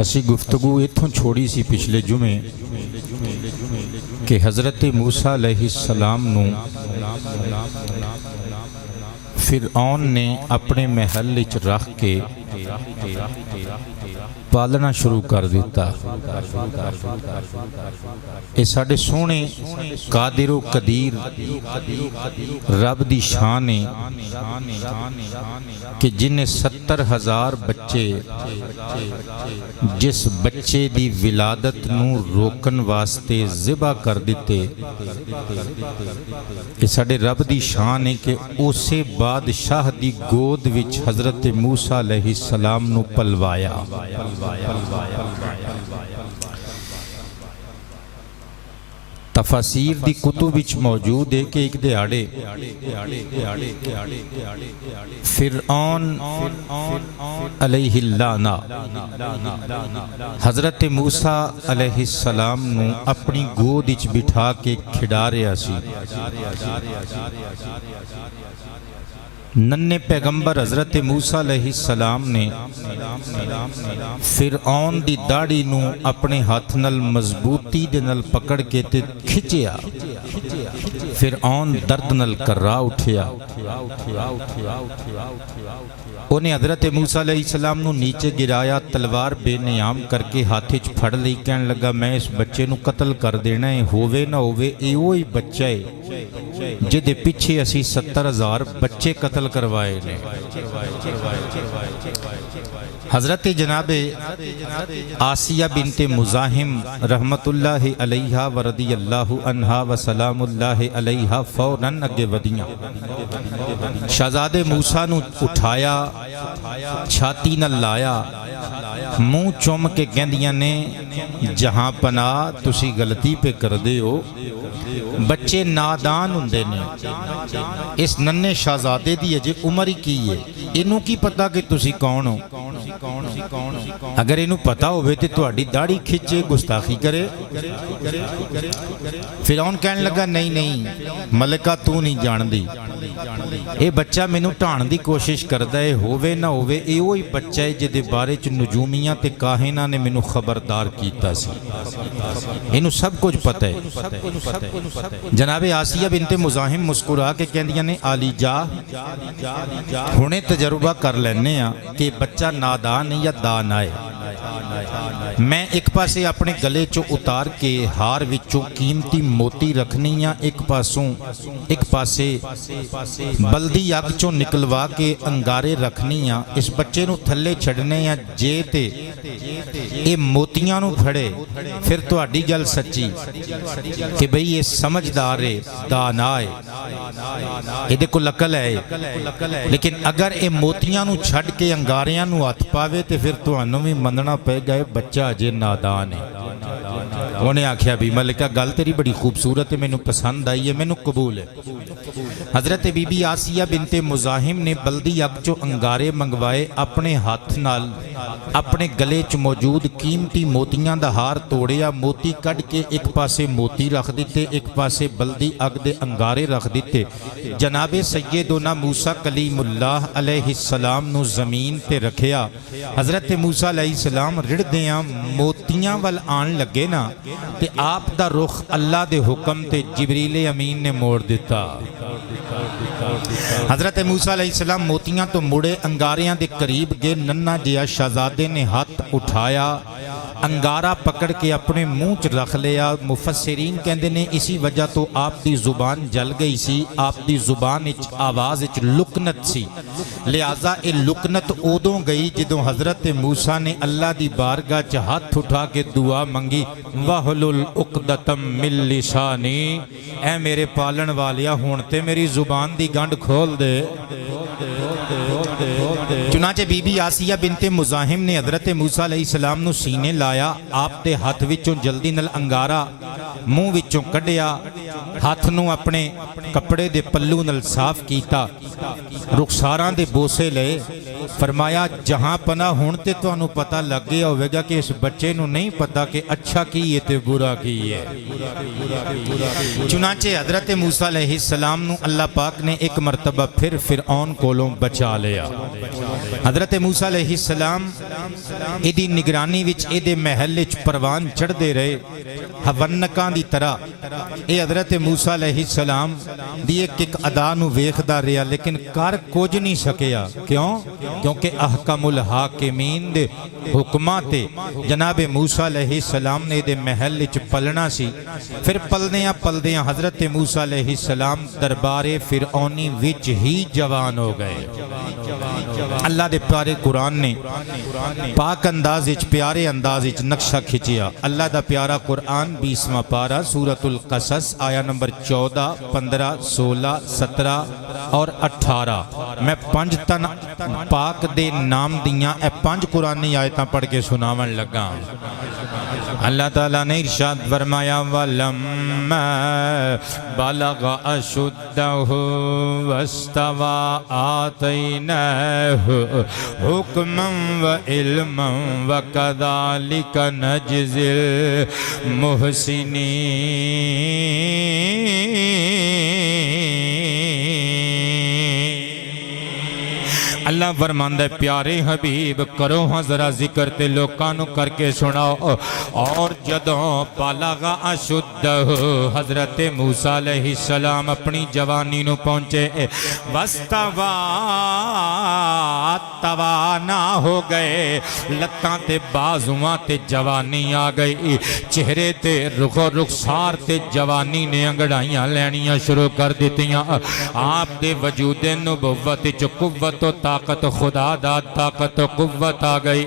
اسی گفتگو اتھوں چھوڑی سی پچھلے جمعے کہ حضرت موسیٰ علیہ السلام نو فرعون نے اپنے محل وچ رکھ کے پالنا شروع کر دیتا۔ اے ساڈے سونے قادر و قدیر رب دی شان ہے کہ جن 70,000 بچے جس بچے دی ولادت نو روکن واسطے ذبح کر دیتے، اے ساڈے رب دی شان ہے کہ اسے بادشاہ دی گود وچ حضرت موسیٰ علیہ السلام نو پلوایا۔ تفاسیر دی کتب وچ موجود ہے کہ ایک دیہاڑے فرعون علیہ اللعنہ حضرت موسیٰ علیہ السلام نو اپنی گود وچ بٹھا کے کھڑا رہا سی۔ ننے پیغمبر حضرت موسیٰ علیہ السلام نے فرعون دی داڑھی نو اپنے ہاتھ نال مضبوطی دے نال پکڑ کے تے کھچیا۔ فرعون درد نال کرا اٹھیا۔ انہیں حضرت موسیٰ علیہ السلام نو نیچے گرایا، تلوار بے نیام کر کے ہاتھ وچ پھڑ لئی، کہن لگا میں اس بچے نو قتل کر دینا ہے، ہووے نہ ہووے اے وہی بچہ ہے جدے پیچھے اسی 70,000 بچے قتل کروائے نے۔ حضرت جناب آسیہ بنت مزاحم رحمت اللہ علیہا ورضی اللہ عنہا وسلام اللہ علیہا فوراً اگے ودیاں، شہزادے موسیٰ نو اٹھایا، چھاتی نہ لایا، منہ چوم کے کہندیاں نے جہاں پناہ تسی غلطی پہ کر دے ہو، بچے نادان ہوندے نے، اس ننے شہزادے دی اجے عمر ہی کی ہے، انہوں کی پتہ کہ تسی کون ہو؟ اگر انہوں پتہ ہوئے تے تہاڈی داڑھی کھچے گستاخی کرے۔ فرعون کہنے لگا نہیں نہیں ملکہ تو نہیں جان دی، اے بچہ مینوں ٹھان دی کوشش کردا ہے، ہووے نہ ہووے اے وہی بچہ ہے جدے بارے چ نجومیاں تے کاہناں نے مینوں خبردار کیتا سی، انہوں سب کچھ پتہ ہے۔ جناب آسیہ بنت مزاحم مسکرا کے کہندیاں نے علی جا ہنے تجربہ کر لینے ہاں کہ بچہ نادان ہے یا دان آئے۔ میں ایک پاسے اپنے گلے چو اتار کے ہار وچوں قیمتی موتی رکھنی یا ایک پاسے بلدی اگ چوں نکلوا کے انگارے رکھنی یا اس بچے نو تھلے چھڑنے یا جے تے اے موتیاں نو پھڑے، پھر تو اڈی گل سچی کہ بھئی یہ سمجھدار ہے، دانا ہے، اے دے کو لکل ہے، لیکن اگر اے موتیاں نو چھڑ کے انگاریاں نو ہاتھ پاوے تے پھر تو انہوں بھی مننا پہ گئے بچہ اجے نادان ہے۔ انہیں آکھیا بھی ملکہ گل تیری بڑی خوبصورت ہے، میں نو پسند آئی ہے، میں نو قبول ہے۔ حضرت بی بی آسیہ بنت مزاحم نے بلدی اگ چو انگارے منگوائے، اپنے ہاتھ نال اپنے گلے چ موجود قیمتی موتیاں دا ہار توڑیا، موتی کڈ کے ایک پاسے موتی رکھ دیتے، ایک پاسے بلدی اگ دے انگارے رکھ دیتے۔ جناب سیدنا موسیٰ کلیم اللہ علیہ السلام نو زمین تے رکھیا۔ حضرت موسیٰ علیہ السلام رڑ دیاں موتیاں وال آن لگے نا تے آپ دا رخ اللہ دے حکم تے جبریل امین نے موڑ دیتا۔ حضرت موسیٰ علیہ السلام موتیاں تو مڑے، انگاریاں دے قریب گئے، ننہ جیا شہزادے نے ہاتھ اٹھایا، انگارہ پکڑ کے اپنے منہ چ رکھ لیا۔ مفسرین کہندے نے اسی وجہ تو آپ دی زبان جل گئی سی، آپ دی زبان اچ آواز اچ لکنت سی، لہذا اے لکنت اودوں گئی جدوں حضرت موسیٰ نے اللہ دی بارگاہ چ ہاتھ اٹھا کے دعا منگی، وَحْلُلْ عُقْدَةً مِّن لِّسَانِی، اے میرے پالن والیا ہون تے میری زبان دی گنڈ کھول دے۔ چنانچہ بی بی آسیہ بنت مزاحم نے حضرت موسیٰ علیہ السلام نو سینے لایا، آپ تے ہاتھ وچوں جلدی نل انگارہ منہ وچوں کڈیا، ہاتھ نو اپنے کپڑے دے پلو نل صاف کیتا، رخساراں دے بوسے لے، فرمایا جہاں پناہ ہون تے تو انہوں پتہ لگ گیا ہوئے گا کہ اس بچے نو نہیں پتا کہ اچھا کی یہ تے برا کی ہے۔ چنانچہ حضرت موسیٰ علیہ السلام نو اللہ پاک نے ایک مرتبہ پھر فرعون کولوں بچا لیا۔ حضرت موسیٰ علیہ السلام ایدی نگرانی وچ ایدے محل وچ پروان چڑھ دے رہے ہونکاں دی طرح۔ اے حضرت موسیٰ علیہ السلام دی ایک ادا نو ویکھدا رہیا لیکن کر کچھ نہیں سکیا۔ کیوں؟ کیونکہ احکم الحاکمین دے حکمات جناب موسیٰ علیہ السلام نے دے محل وچ پلنا سی۔ پھر پلدیاں حضرت موسیٰ علیہ السلام دربار فرعونی وچ ہی جوان ہو گئے۔ اللہ دے پیارے قرآن نے پاک انداز وچ پیارے انداز وچ نقشہ کھچیا۔ اللہ دا پیارا قرآن 20واں پارہ سورۃ القصص آیا نمبر 14 15 16 17 اور 18۔ میں 5 تن پاک دے نام دیاں اے 5 قرآنی آیتاں پڑھ کے سناون لگا۔ اللہ تعالیٰ نے ارشاد فرمایا وَلَمَّا بَلَغَ أَشُدَّهُ وَاسْتَوَى آتَيْنَاهُ حُكْمًا وَعِلْمًا وَكَذَلِكَ نَجْزِي الْمُحْسِنِينَ۔ اللہ فرماندہ پیارے حبیب کرو ہاں ذرا ذکر تے لوکانو کر کے سناؤ۔ اور جدوں بالغ اشدہ حضرت موسیٰ علیہ السلام اپنی جوانی نو پہنچے واستوا توانا ہو گئے، لتاں تے بازواں تے جوانی آ گئی، چہرے تے رخ و رخسار تے جوانی نے انگڑائیاں لینیاں شروع کر دیتیاں۔ آپ دے وجود نبوت چ قوت و طاقت خدا دا طاقت و قوت آ گئی۔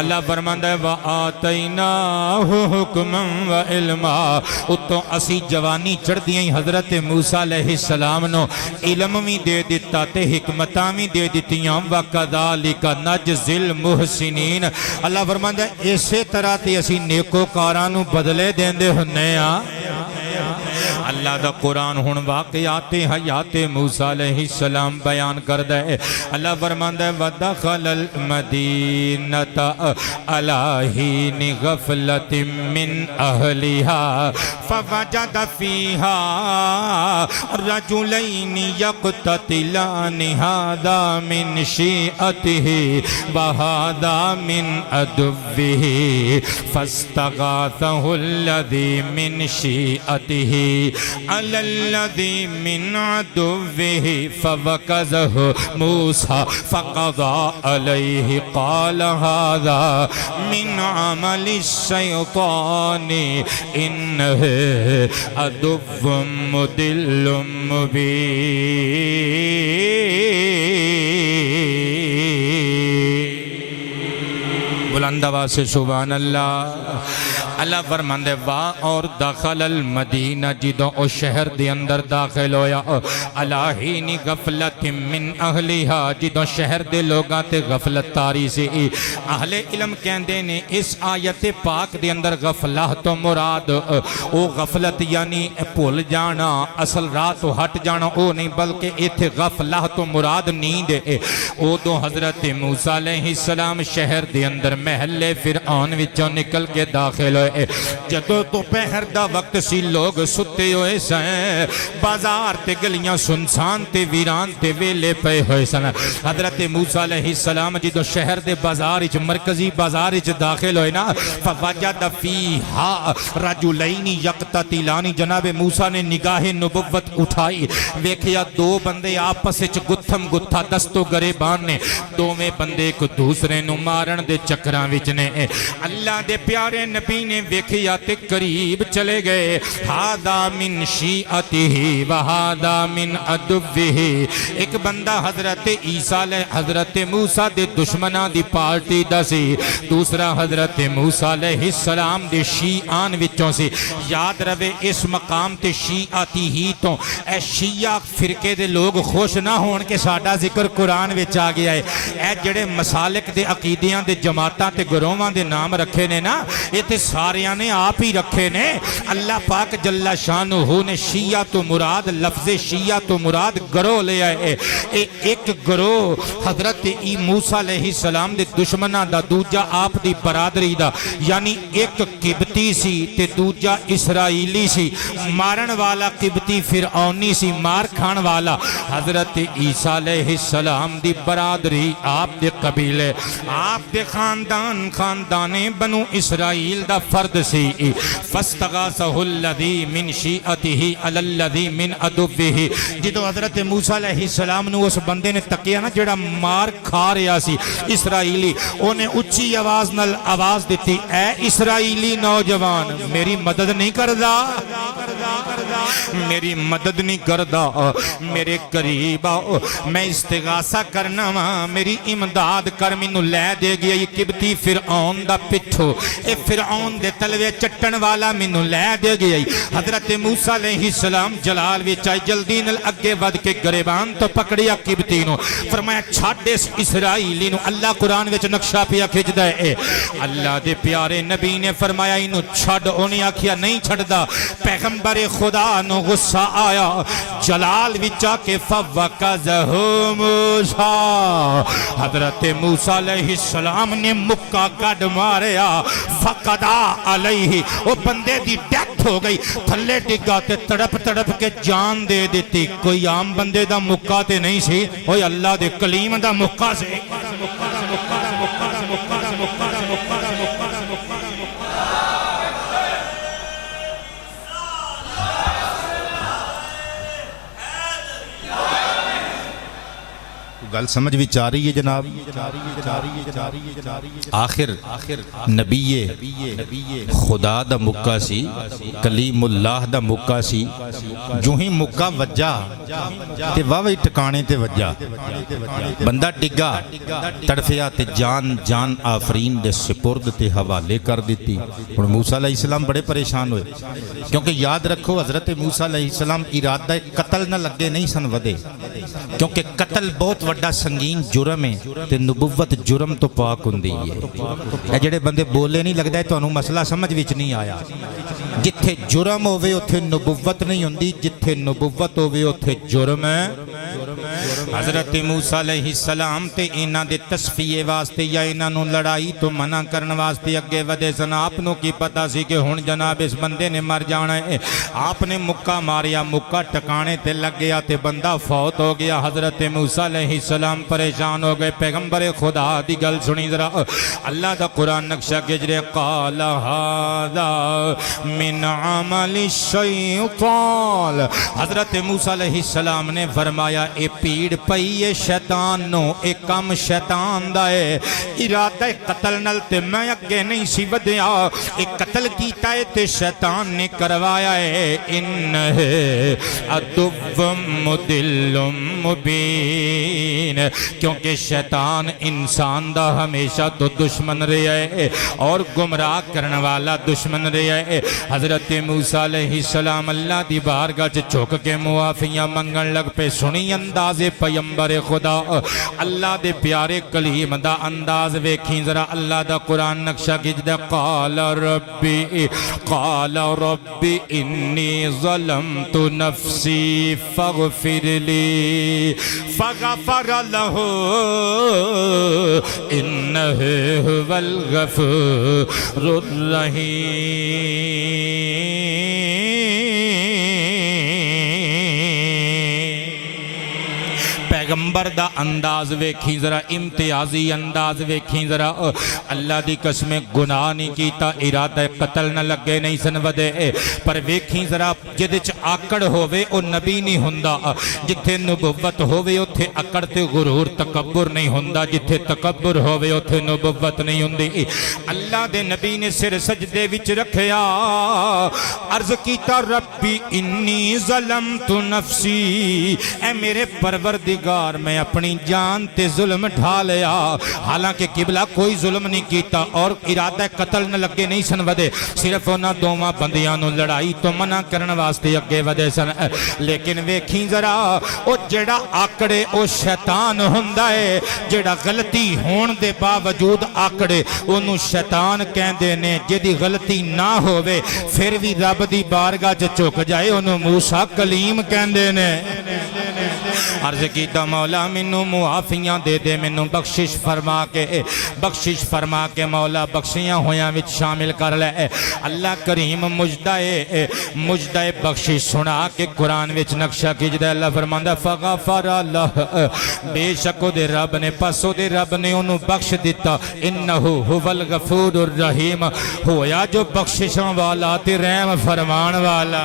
اللہ فرماندا ہے وَآتَيْنَاهُ حُكْمًا وَعِلْمًا، اتوں اسی جوانی چڑھ دیئیں حضرت موسیٰ علیہ السلام نو علم بھی دے دیتا تے حکمتاں بھی دے دیتیاں۔ وَكَذَلِكَ نَجْزِي الْمُحْسِنِينَ، اللہ فرماندا ہے اسی طرح تے اسی نیکوکاراں نو بدلے دیندے ہنے ہاں۔ اللہ دا قرآن ہن واقعات حیات موسیٰ علیہ السلام بیان کردہ ہے۔ اللہ فرماندا ہے وَدَخَلَ الْمَدِينَةَ عَلَىٰ حِينِ غَفْلَةٍ مِّنْ أَهْلِهَا فَوَجَدَ فِيهَا رَجُلَيْنِ يَقْتَتِلَانِ هَٰذَا مِنْ شِيعَتِهِ وَهَٰذَا مِنْ عَدُوِّهِ فَاسْتَغَاثَهُ الَّذِي مِنْ شِيعَتِهِ عَلَى الَّذِي مِنْ عَدُوِّهِ فَوَكَزَهُ مُوسَى فَقَضَى عَلَيْهِ قَالَ هَذَا مِنْ عَمَلِ الشَّيْطَانِ إِنَّهُ عَدُوٌّ مُضِلٌّ مُبِينٌ۔ بلند آواز سے سبحان اللہ۔ اللہ فرماندے وا اور داخل المدینہ جدوں او شہر دے اندر داخل ہویا الہین غفلت من اہلیہا جدوں شہر دے لوگاں تے غفلت تاری سی۔ اہل علم کہندے نے اس آیت پاک دے اندر غفلہ تو مراد او غفلت یعنی بھول جانا اصل رات تو ہٹ جانا او نہیں بلکہ ایتھے غفلہ تو مراد نیند ہے۔ او دو حضرت موسیٰ علیہ السلام شہر دے اندر محلے فرعون وچوں نکل کے داخل ہوئے۔ جدو تو پہر دا وقت سی لوگ ستے ہوئے سن، بازار تے گلیاں سنسان تے ویران تے ویلے پے ہوئے سن۔ حضرت موسیٰ علیہ السلام جدو شہر دے بازار اچ مرکزی بازار اچ داخل ہوئے نا فوجد فیہا رجلین یقتتلان، جناب موسیٰ نے نگاہ نبوت اٹھائی، ویکھیا دو بندے آپس اچ گتھم گتھا دستو گریبان نے، دو میں بندے ایک دوسرے نو مارن دے چکراں وچ نے۔ اللہ دے پیارے نبی نے ویکھیا تے قریب چلے گئے، ہادا من شیعتہ وہادا من عدوہ، ایک بندہ حضرت عیسیٰ علیہ حضرت موسیٰ دے دشمناں دی پارٹی دا سی، دوسرا حضرت موسیٰ علیہ السلام دے شیعان وچوں سی۔ یاد روے اس مقام تے شیعتی ہی تو اے شیعہ فرقے دے لوگ خوش نہ ہون کہ ساڈا ذکر قرآن وچ آ گیا ہے۔ اے جڑے مسالک دے عقیدیاں دے جماعتاں جماعتاں تے گروہاں دے نام رکھے نے نا یہ تے ساریاں نے آپ ہی رکھے نے اللہ پاک جل شانہ نے شیعہ تو مراد لفظ شیعہ تو مراد گروہ لے آئے ایک گروہ حضرت موسیٰ علیہ السلام دے دشمنہ دا دوجہ آپ دی برادری دا یعنی ایک قبطی سی تے دوجہ اسرائیلی سی مارن والا قبطی فرعونی سی مار کھان والا حضرت عیسیٰ علیہ السلام دی برادری آپ دے قبیلے آپ دے خاندان بنو اسرائیل دا فرد سی فاستغاثہ الذی من شیعتہ علی الذی من عدوہ جدو حضرت موسیٰ علیہ السلام نے اس بندے نے تکیا نا جڑا مار کھا رہا سی اسرائیلی انہیں اچھی آواز نال آواز دیتی اے اسرائیلی نوجوان میری مدد نہیں کردہ میری مدد نہیں کردہ میرے قریب آؤ میں استغاثہ کرنا وا میری امداد کر مینوں لے دے گیا یہ قبطی فرعون دا پٹھو اے فرعون دے تلوے چٹن والا مینوں لے دے گیا حضرت موسیٰ علیہ السلام جلال وچ آئے جلدی نال اگے ود کے گریبان تو پکڑیا قبطی نو فرمایا چھڈ اس اسرائیلی نو اللہ قرآن وچ نقشہ پیا کھچدا ہے اللہ دے پیارے نبی نے فرمایا اینو چھڈ انہیں آکھیا نہیں چھڈدا پیغمبر خدا نو غصہ آیا جلال وچ آ کے فوقذہ موسیٰ حضرت موسیٰ علیہ السلام نے مکہ کڈ ماریا فقدا علیہ وہ بندے دی ڈیتھ ہو گئی تھلے ڈگا تے تڑپ تڑپ کے جان دے دیتی کوئی عام بندے دا مکہ تے نہیں سی اوہ اللہ دے کلیم دا مکہ سے گل سمجھ بھی چاہ رہی ہے جناب آخر نبی خدا دا مکہ سی کلیم اللہ دا مکہ سی جو ہی مکہ وجہ تے واوی ٹکانے تے وجہ بندہ ڈگا تڑفیا تے جان آفرین دے سپرد تے حوالے کر دیتی اور موسیٰ علیہ السلام بڑے پریشان ہوئے کیونکہ یاد رکھو حضرت موسیٰ علیہ السلام ارادہ قتل نہ لگے نہیں سن ودے کیونکہ قتل بہت وڈا سنگین جرم ہے تے نبوت جرم تو پاک ہوندی ہے اے جڑے بندے بولے نہیں لگدا ہے تانوں مسئلہ سمجھ وچ نہیں آیا جتھے جرم ہوے اوتھے نبوت نہیں ہوندی جتھے نبوت ہوے اوتھے جرم ہے حضرت موسیٰ علیہ السلام تے انہاں دے تصفیے واسطے یا انہاں نوں لڑائی تو منع کرن واسطے اگے ودے سن آپ نوں کی پتہ سی کہ ہن جناب اس بندے نے مر جانا ہے آپ نے مکہ ماریا مکہ ٹکانے تے لگ گیا تے بندہ فوت ہو گیا حضرت موسیٰ علیہ السلام پریشان ہو گئے پیغمبر خدا دی گل سنی ذرا اللہ دا قرآن نقشہ گجرے قال ھذا من عمل الشیطان حضرت موسیٰ علیہ السلام نے فرمایا اے پیڑ پئی شیطان نو اے کم شیطان دا ہے ارادہ قتل نل تے میں اگے نہیں سی ودیا اے قتل کیتا ہے تے شیطان نے کروایا ہے انہ عدو مضل مبین کیونکہ شیطان انسان دا ہمیشہ تو دشمن رہے ہے اور گمراہ کرنے والا دشمن رہے ہے حضرت موسیٰ علیہ السلام اللہ دی بارگاہ چھک کے معافیاں منگن لگ پہ سنی انداز پیمبر خدا اللہ دے پیارے کلیم دا انداز ویکھیں ذرا اللہ دا قرآن نقشہ گجدہ قال ربی انی ظلمت نفسی فاغفر لی فغفر له انہ هو الغفور الرحیم پیغمبر دا انداز ویکھیں ذرا امتیازی انداز ویکھیں ذرا اللہ دی قسم گناہ نہیں کیتا ارادہ قتل نہ لگے نہیں سن ودے پر ویکھیں ذرا جدچ آکڑ ہووے او نبی نہیں ہوندا جتھے نبوت ہووے اوتھے اکڑ تے غرور تکبر نہیں ہوندا جتھے تکبر ہووے اوتھے نبوت نہیں ہوندی اللہ دے نبی نے سر سجدے وچ رکھیا عرض کیتا ربی انی ظلمت نفسی اے میرے پروردگار میں اپنی جان تے ظلم ڈھا لیا حالانکہ قبلہ کوئی ظلم نہیں کیتا اور ارادہ قتل نہ لگے نہیں سن ودے صرف انہاں دوواں بندیاں نو لڑائی تو منع کرن واسطے اگے ودے سن لیکن ویکھیں ذرا او جڑا آکڑے او شیطان ہوندا ہے جڑا غلطی ہون دے باوجود آکڑے انہوں شیطان کہندے نے جدی غلطی نہ ہووے پھر بھی رب دی بارگاہ چک جائے انہوں موسیٰ کلیم کہندے نے عرض کیتا مولا منوں معافیاں دے دے منوں بخشش فرما کے مولا بخشیاں ہویاں وچ شامل کر لے اللہ کریم مجدہ بخشش سنا کے قرآن وچ نقشہ کیجدہ اللہ فرماندہ فغفر اللہ بے شک دے رب نے پسو دے رب نے انہوں بخش دیتا انہو هو الغفور الرحیم ہویا جو بخششاں والا تے رحم فرمان والا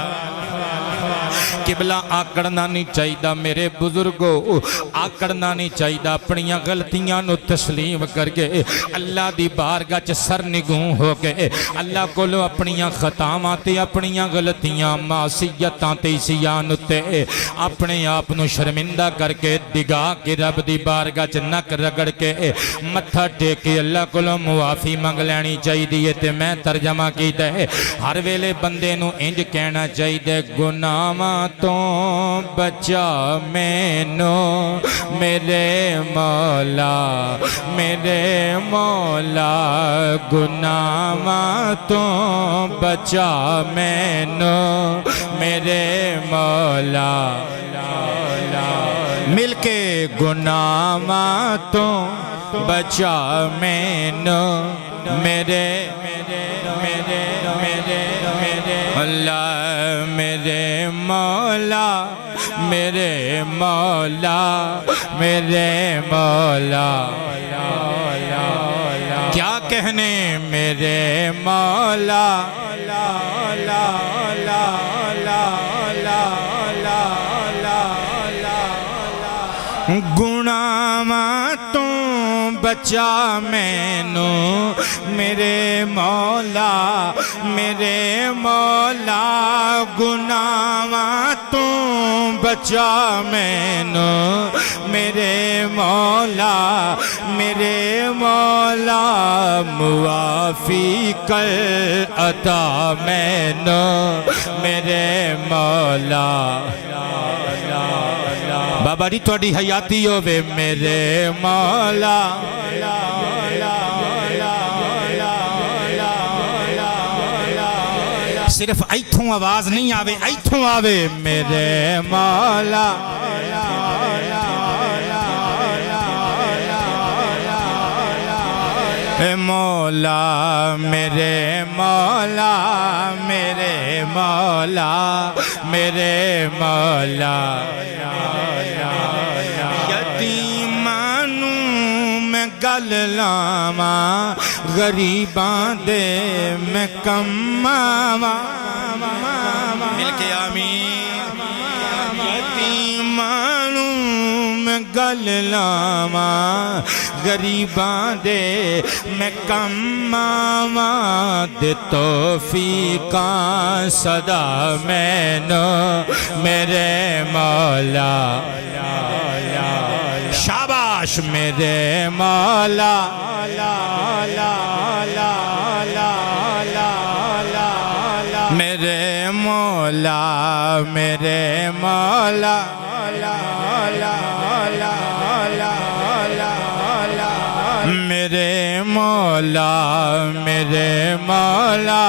قبلہ آکڑنا نہیں چاہیدہ میرے بزرگو آکڑنا نہیں چاہیدہ اپنیاں غلطیاں نو تسلیم کر کے اللہ دی بارگاہ چ سر نگوں ہو کے اللہ کو لو اپنیاں خطاواں تے اپنیاں غلطیاں معصیتاں تے سیان تے اپنے آپ نو شرمندہ کر کے دگا کے رب دی بارگاہ چ نک رگڑ کے متھا ٹیکے اللہ کو لو معافی منگ لینی چاہیے تے میں ترجمہ کیتا ہے ہر ویلے بندے نو انج کہنا چاہیے گناہاں تو بچا مینوں میرے مولا گناہاں تو بچا مینوں میرے مولا مل کے گناہاں تو بچا مینوں میرے اللہ میرے مولا کیا کہنے میرے مولا گناہاں تو بچا مینوں میرے مولا گناہاں تو بچا مینوں میرے مولا معافی کر عطا مینوں میرے مولا بابا جی تھوڑی حیاتی ہووے میرے مولا صرف ایتھوں آواز نہیں آوے ایتھوں آوے میرے مولا مولا میرے مولا یتیماں نوں میں گل لاواں غریباں دے میں کماواں مل کے آمین یتیماں نوں میں گل لاواں غریباں دے میں کماواں دے توفیقاں صدا مینوں میرے مولا شاباش میرے مولا میرے مولا میرے مولا میرے مولا میرے مولا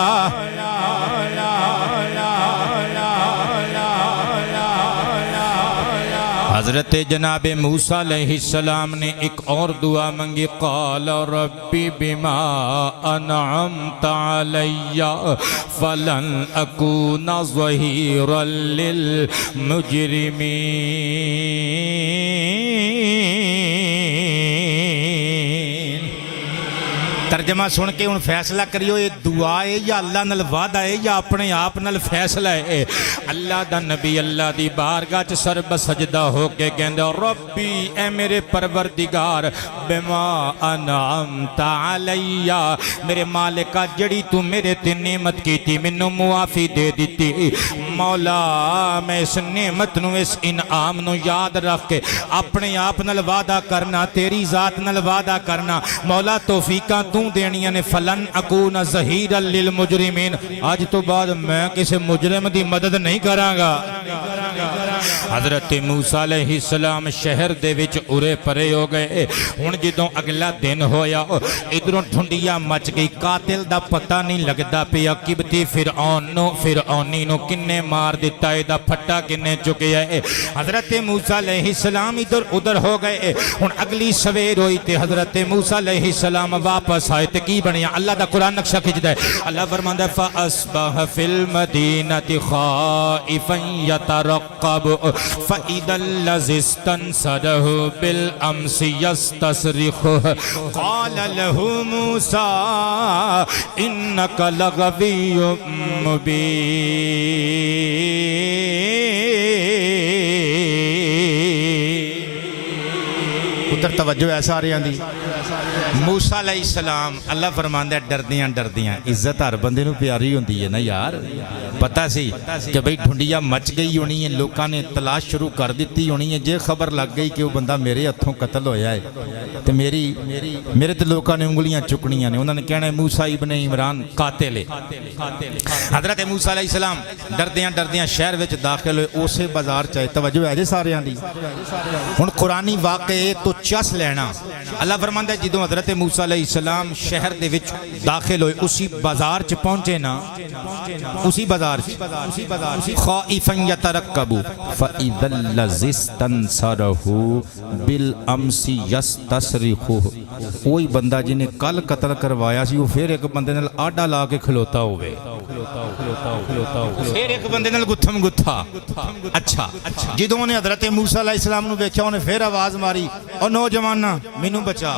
حضرت جناب موسیٰ علیہ السلام نے ایک اور دعا منگی قال ربی بما انعمت علی فلن اکون ظہیرا للمجرمین ترجمہ سن کے ہن فیصلہ کریو یہ دعا ہے یا اللہ نال وعدہ ہے یا اپنے آپ نال فیصلہ ہے. اللہ دا نبی اللہ دی بارگاہ چ سر بسجدہ ہو کے کہندا ربی اے میرے پروردگار بما انعمت علی میرے مالکا جڑی تو میرے تے نعمت کیتی مینوں معافی دے دتی. مولا میں اس نعمت نو اس انعام نو یاد رکھ کے اپنے آپ نال وعدہ کرنا تیری ذات نال وعدہ کرنا مولا توفیقاں تو دینیاں نے فلن اکون ظہیرا للمجرمین آج تو بعد میں کسی مجرم دی مدد نہیں کراں گا. حضرت موسیٰ علیہ السلام شہر دے وچ ارے پرے ہو گئے. ہن جدوں اگلا دن ہویا ادھروں ٹھنڈیا مچ گئی قاتل دا پتہ نہیں لگدا پیا قبطی فرعونی نو کنے مار دیتا ہے دا پھٹا کنے چکیا ہے. حضرت موسیٰ علیہ السلام ادھر ادھر ہو گئے. ہن اگلی سویر ہوئی تے حضرت موسیٰ علیہ السلام واپس آئے تے کی بنیا اللہ دا قرآن نقشہ کھچدا ہے. اللہ فرماندا ہے فاصبح فی المدینۃ خائفا یترقب فاذا الذی استنصره بالامس یستصرخه قال له موسیٰ انک لغوی مبین. ادھر توجہ ہے سارے دی. موسیٰ علیہ السلام اللہ فرماندا ہے ڈردیاں ڈردیاں عزت ہر بندے نو پیاری ہوندی ہے نا یار. پتہ سی کہ بھئی ڈھونڈیا مچ گئی ہونی ہے لوکاں نے تلاش شروع کر دیتی ہونی ہے. جے خبر لگ گئی کہ وہ بندہ میرے ہتھوں قتل ہویا ہے تو میرے تے لوکاں نے انگلیاں چکنیاں نے انہوں نے کہنا ہے موسیٰ ابن عمران قاتل ہے. حضرت موسیٰ علیہ السلام ڈردیاں ڈردیاں شہر وچ داخل ہوئے اسے بازار چاہے توجہ ہے جے ساریاں دی. ہن قرآنی واقعے تو چس لینا. اللہ فرماندا ہے جدوں حضرت موسیٰ علیہ السلام شہر دے وچ داخل ہوئے اسی بازار چ پہنچے نا اسی بازار خائفا یترقب فاذا الذی استنصره بالامس یستصرخ. کوئی بندہ جنہیں کل قتل کروایا سی وہ پھر ایک بندے نال آڈا لا کے کھلوتا ہوئے پھر ایک بندے نال گتھم گتھا. اچھا جدوں نے حضرت موسیٰ علیہ السلام نو ویکھیا انہیں پھر آواز ماری او نوجواناں مینوں بچا.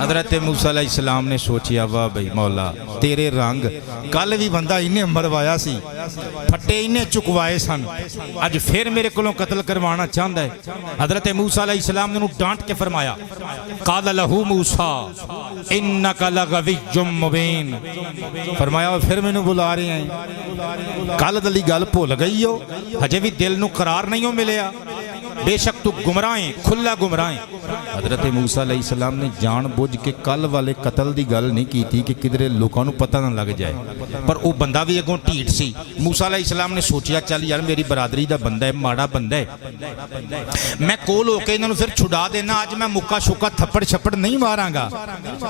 حضرت موسیٰ علیہ السلام نے سوچیا واہ بھئی مولا تیرے رنگ کل بھی بندہ انہیں مروایا سی پھٹے انہیں چکوائے سن اج پھر میرے کولوں قتل کروانا چاہندا ہے. حضرت موسیٰ علیہ السلام نے انہوں ڈانٹ کے فرمایا قال لہو موسیٰ انک لغوی مبین. فرمایا پھر میں نے بلا رہے ہیں کل دلی گل بھول گئی ہو ہجے بھی دل نو قرار نہیں ہو ملیا بے شک تو گمراہیں کھلا گمراہیں. حضرت موسیٰ علیہ السلام نے جان بوجھ کے کل والے قتل دی گل نہیں کی تھی کہ کدھرے لوگوں نو پتہ نہ لگ جائے پر وہ بندہ بھی اگوں ٹھیٹ سی. موسیٰ علیہ السلام نے سوچیا چل یار میری برادری دا بندہ ہے ماڑا بندہ ہے میں کول ہو کے انہوں پھر چھڑا دینا. آج میں مکہ شکا تھپڑ چھپڑ نہیں ماراں گا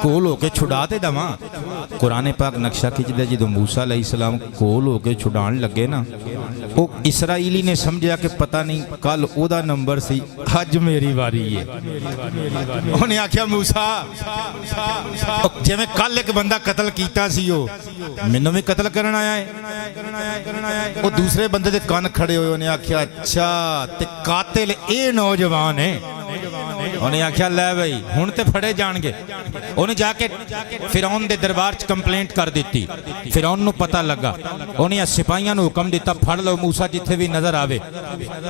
کول ہو کے چھڑا دے دواں. قرآن پاک نقشہ کھچ دے جدوں موسیٰ علیہ السلام کول ہو کے چھڑان لگے نا وہ اسرائیلی نے سمجھا کہ پتہ نہیں کل او دا نمبر سی اج میری واری ہے. انہیں آکھیا موسیٰ جے میں کل ایک بندہ قتل کیتا سی ہو مینوں بھی قتل کرن آیا ہے. وہ دوسرے بندے دے کان کھڑے ہوئے انہیں آکھیا اچھا تے قاتل اے نوجوان ہے. انہیں آکھیا لے بھئی ہن تے پھڑے جان گے. انہیں جا کے فرعون دے دربار چ کمپلینٹ کر دیتی. فرعون نو پتہ لگا انہیں سپاہیاں نو حکم دیتا پھڑ لو موسیٰ جتھے بھی نظر آوے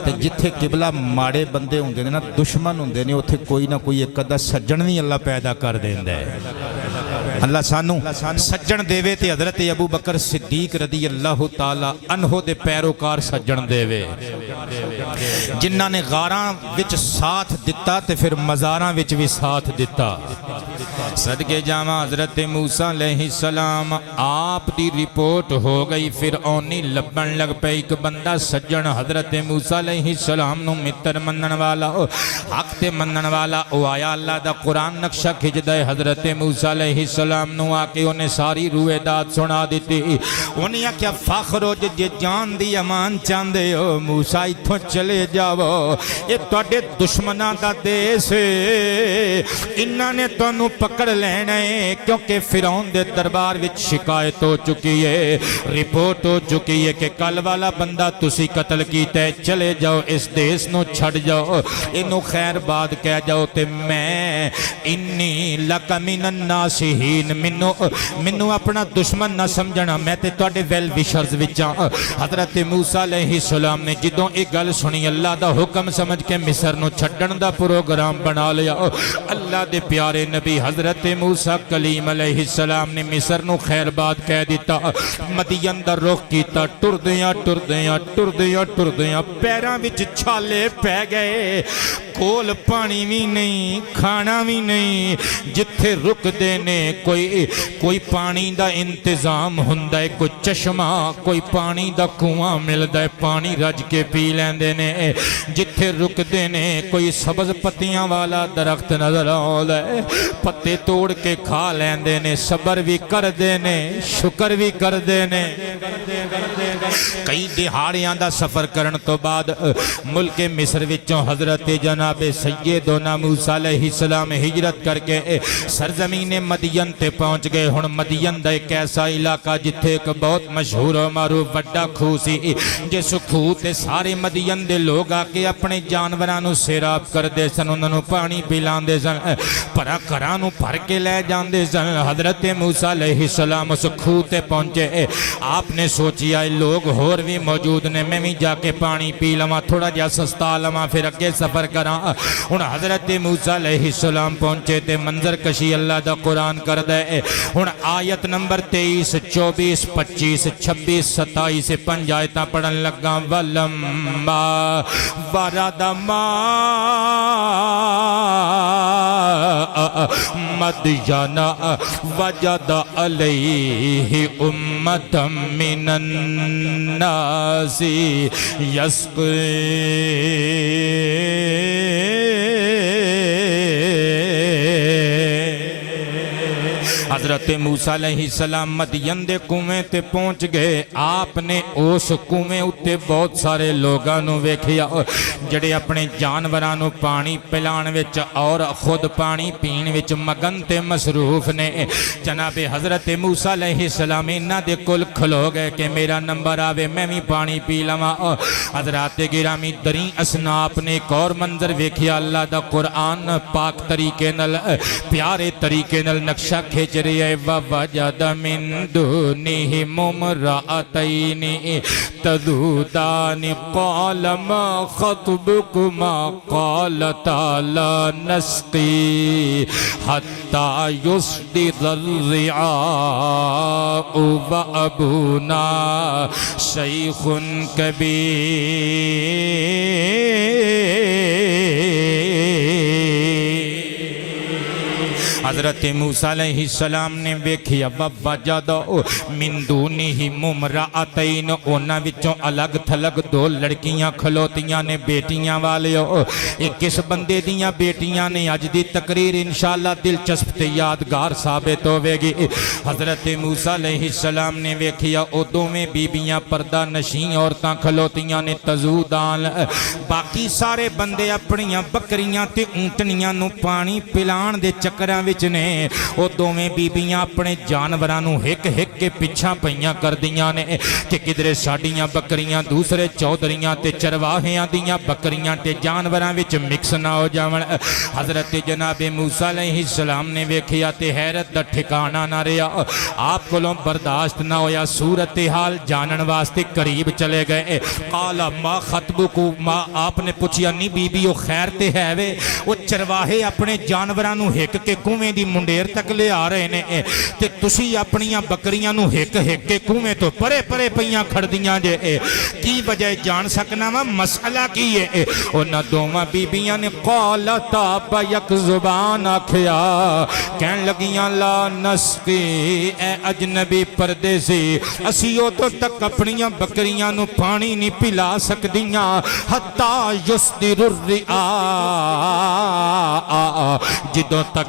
تے جتھے قبلہ ماڑے بندے ہوندے نے نا دشمن ہوندے نے اوتھے کوئی نہ کوئی ایک ادھا سجن بھی اللہ پیدا کر دیندا ہے. اللہ سانو سجن دے تے حضرت ابو بکر صدیق رضی اللہ تعالی عنہ دے پیروکار سجن دے جنہاں نے غاراں وچ ساتھ دتا تے پھر مزاراں وچ بھی ساتھ دتا. صدقے جاواں حضرت موسیٰ علیہ السلام آپ دی رپورٹ ہو گئی فرعونی لبن لگ پہ ایک بندہ سجن حضرت موسیٰ علیہ السلام نو متر منن والا حق تے منن والا او آیا. اللہ دا قرآن نقشہ کھچ دے حضرت موسیٰ علیہ السلام نو آکے انہیں ساری روح داد سنا دیتی. انہیں کیا فخر ہو جے جان دی امان چاندے ہو موسیٰ اتھوں چلے جاؤ یہ توڑے دشمنہ دا دیس انہاں نے تانوں پکڑ لینا ہے، کیونکہ فرعون دے دربار وچ شکایت ہو چکی ہے، رپورٹ ہو چکی ہے کہ کل والا بندہ تسی قتل کیتا ہے، چلے جاؤ اس دیس نو چھڑ جاؤ، انو خیر باد کہہ جاؤ تے میں انی لک من الناسین، منو اپنا دشمن نہ سمجھنا، میں تے تواڈے ویل وشرز وچاں۔ حضرت موسیٰ علیہ السلام نے جدوں ایک گل سنی، اللہ دا حکم سمجھ کے مصر نو چھڈن دا پروگرام بنا لیا۔ اللہ دے پیارے نبی حضرت موسیٰ کلیم علیہ السلام نے مصر نو خیر باد کہہ دیتا، مدین دا رخ کیتا، ٹردیاں پیراں وچ چھالے پہ گئے، کول پانی بھی نہیں، کھانا بھی نہیں، جتھے رک دینے کوئی پانی دا انتظام ہوندا ہے، کوئی چشمہ، کوئی پانی دا کنواں ملدا ہے، پانی رج کے پی لیندے نے، جتھے رک دینے کوئی سبز پتیاں والا درخت نظر آਉਂਦਾ ہے، پتے توڑ کے کھا لیندے نے، صبر بھی کر دینے، شکر بھی کر دینے۔ کئی دہاڑیاں دا سفر کرن تو بعد ملک مصر وچوں حضرت جناب سیدنا موسیٰ علیہ السلام ہجرت کر کے سرزمین مدین تے پہنچ گئے۔ ہن مدین دا ایک ایسا علاقہ جتھے ایک بہت مشہور و معروف وڈا کھو سی، جس کھو تے سارے مدین دے لوگ آ کے اپنے جانوراں نو سیراب کردے سن، انہاں نو پانی پلاندے سن، پرا گھراں نو بھر کے لے جاندے سن۔ حضرت موسیٰ علیہ السلام اس کھو تے پہنچے، آپ نے سوچیا لوگ ہور بھی موجود نے، میں بھی جا کے پانی پی لواں، تھوڑا جا سستا لواں، پھر اگے سفر کراں۔ ہن حضرت موسیٰ علیہ السلام پہنچے تے منظر کشی اللہ دا قرآن کر دے۔ ہن آیت نمبر 23 24 25 26 27 5 آیتاں پڑھن لگا۔ ولما ورد مدین وجد علیہ امۃ من الناس یسقون۔ حضرت موسیٰ علیہ السلام مدین دے کنویں تے پہنچ گئے۔ آپ نے اس کنویں اتے بہت سارے لوگاں نو ویکھیا جڑے اپنے جانوراں نو پانی پلان وچ اور خود پانی پین وچ مگن تے مصروف نے۔ جناب حضرت موسیٰ علیہ السلام انہاں دے کول کھلو گئے کہ میرا نمبر آوے میں بھی پانی پی لواں۔ حضرات گرامی دریں اصناف نے ایک اور منظر ویکھیا، اللہ دا قرآن پاک طریقے نال پیارے طریقے نال نقشہ کھینچ رہی ہے۔ وَوَجَدَ مِن دُونِهِمْ امْرَأَتَيْنِ تَذُودَانِ قَالَ مَا خَطْبُكُمَا قَالَتَا لَا نَسْقِي حَتَّى يُصْدِرَ الرِّعَاءُ وَأَبُونَا شَيْخٌ كَبِيرٌ۔ حضرت موسیٰ علیہ السلام نے ویکھیا وَوَجَدَ مِن دُونِهِمْ امْرَأَتَيْنِ، انہاں وچوں الگ تھلگ دو لڑکیاں کھلوتیاں نے، بیٹیاں والیو۔ ایک کس بندے دیاں بیٹیاں نے؟ اج دی تقریر انشاءاللہ دلچسپ تے یادگار ثابت ہوے گی۔ حضرت موسیٰ علیہ السلام نے ویکھیا او دوویں بیبیاں پردہ نشین عورتاں کھلوتیاں نے تزودان، باقی سارے بندے اپنیاں بکریاں تے اونٹنیاں نو پانی پلان دے چکراں وچ نے۔ او دوویں بیبیاں اپنے جانوراں نو ہک ہک کے پیچھا پئیاں کردیاں نے کہ کدھرے ساڈیاں بکریاں دوسرے چودھریاں تے چرواہیاں دیاں بکریاں تے جانوراں وچ مکس نہ ہو جاون۔ حضرت جناب موسیٰ علیہ السلام نے ویکھیا تے حیرت دا ٹھکانہ نہ رہیا، آپ کولوں برداشت نہ ہویا، صورتحال جانن واسطے قریب چلے گئے۔ قال ما خطبکما، آپ نے پوچھیا نہیں بی بی او خیر تے ہے وے؟ وہ چرواہے اپنے جانوراں نو ہک کے کنویں دی منڈیر تک لے آ رہے نے تے تسی اپنیاں بکریاں نو ہک ہک کے کنویں تو پرے پرے پئیاں کھڑدیاں جے، کی وجہ جان سکنا وا مسئلہ کی ہے؟ انہاں دوواں بیبیاں نے قالتا بیک زبان آکھیا، کہن لگیاں لا نسقی، اے اجنبی پردیسی اسی ادوں تک اپنیاں بکریاں نو پانی نہیں پلا سکدیاں حتی یصدر الرعاء، جدوں تک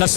10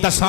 10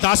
10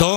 2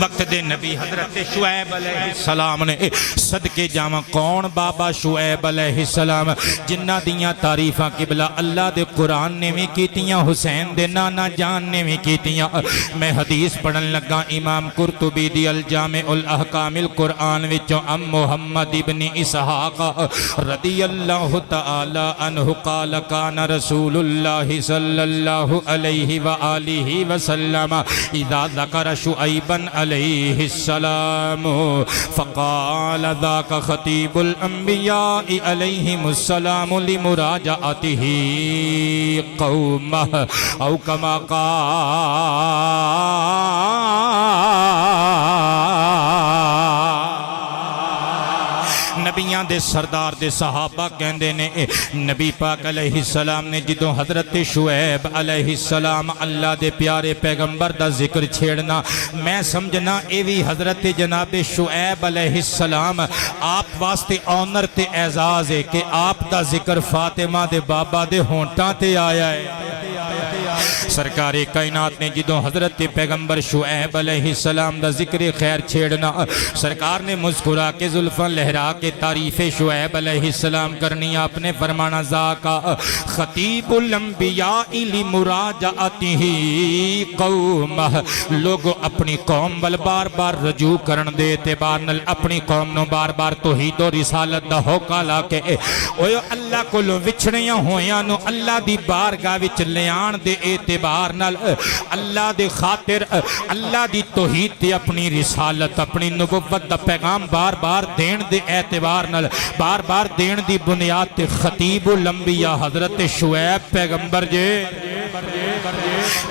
وقت دے نبی حضرت شعیب علیہ السلام نے صدقے جاواں کون بابا شعیب علیہ السلام جنہ دیاں تعریفاں قبلہ اللہ دے قرآن نے بھی کیتیاں حسین دے نانا جان نے بھی کیتیاں میں حدیث پڑھن لگا امام قرطبی دی الجامع الاحکام القرآن وچوں ام محمد ابن اسحاق رضی اللہ تعالی عنہ قال کان رسول اللہ صلی اللہ علیہ وآلہ وسلم اذا ذکر شعیبا علیہ السلام فقال ذاک خطیب الانبیاء علیہم السلام لمراجعته قومه او کما قال نبیان دے سردار دے صحابہ کہندے نے نبی پاک علیہ السلام نے جدوں حضرت شعیب علیہ السلام اللہ دے پیارے پیغمبر دا ذکر چھیڑنا میں سمجھنا اے وی حضرت جناب شعیب علیہ السلام آپ واسطے آنر تے اعزاز ہے کہ آپ دا ذکر فاطمہ دے بابا دے ہونٹاں تے آیا ہے سرکار کائنات نے جدوں حضرت پیغمبر شعیب علیہ السلام دا ذکر خیر چھیڑنا سرکار نے مسکرا کے زلفاں لہرا کے تعریف شعیب علیہ السلام کرنی آپ نے فرمانا ذاکا خطیب الانبیاء لمراجعته قومہ لوگ اپنی قوم بل بار بار رجوع کرن دے اعتبار نل اپنی قوم نو بار بار توحید و رسالت دا ہوکا لا کے اوہ اللہ کو لو وچھڑیاں ہویاں نو اللہ دی بارگاہ وچ لیان دے اعتبار نال اللہ دے خاطر اللہ دی توحید تے اپنی رسالت اپنی نبوت دا پیغام بار بار دین دے اعتبار نال بار بار دین دی بنیاد تے خطیب الانبیاء حضرت شعیب پیغمبر جے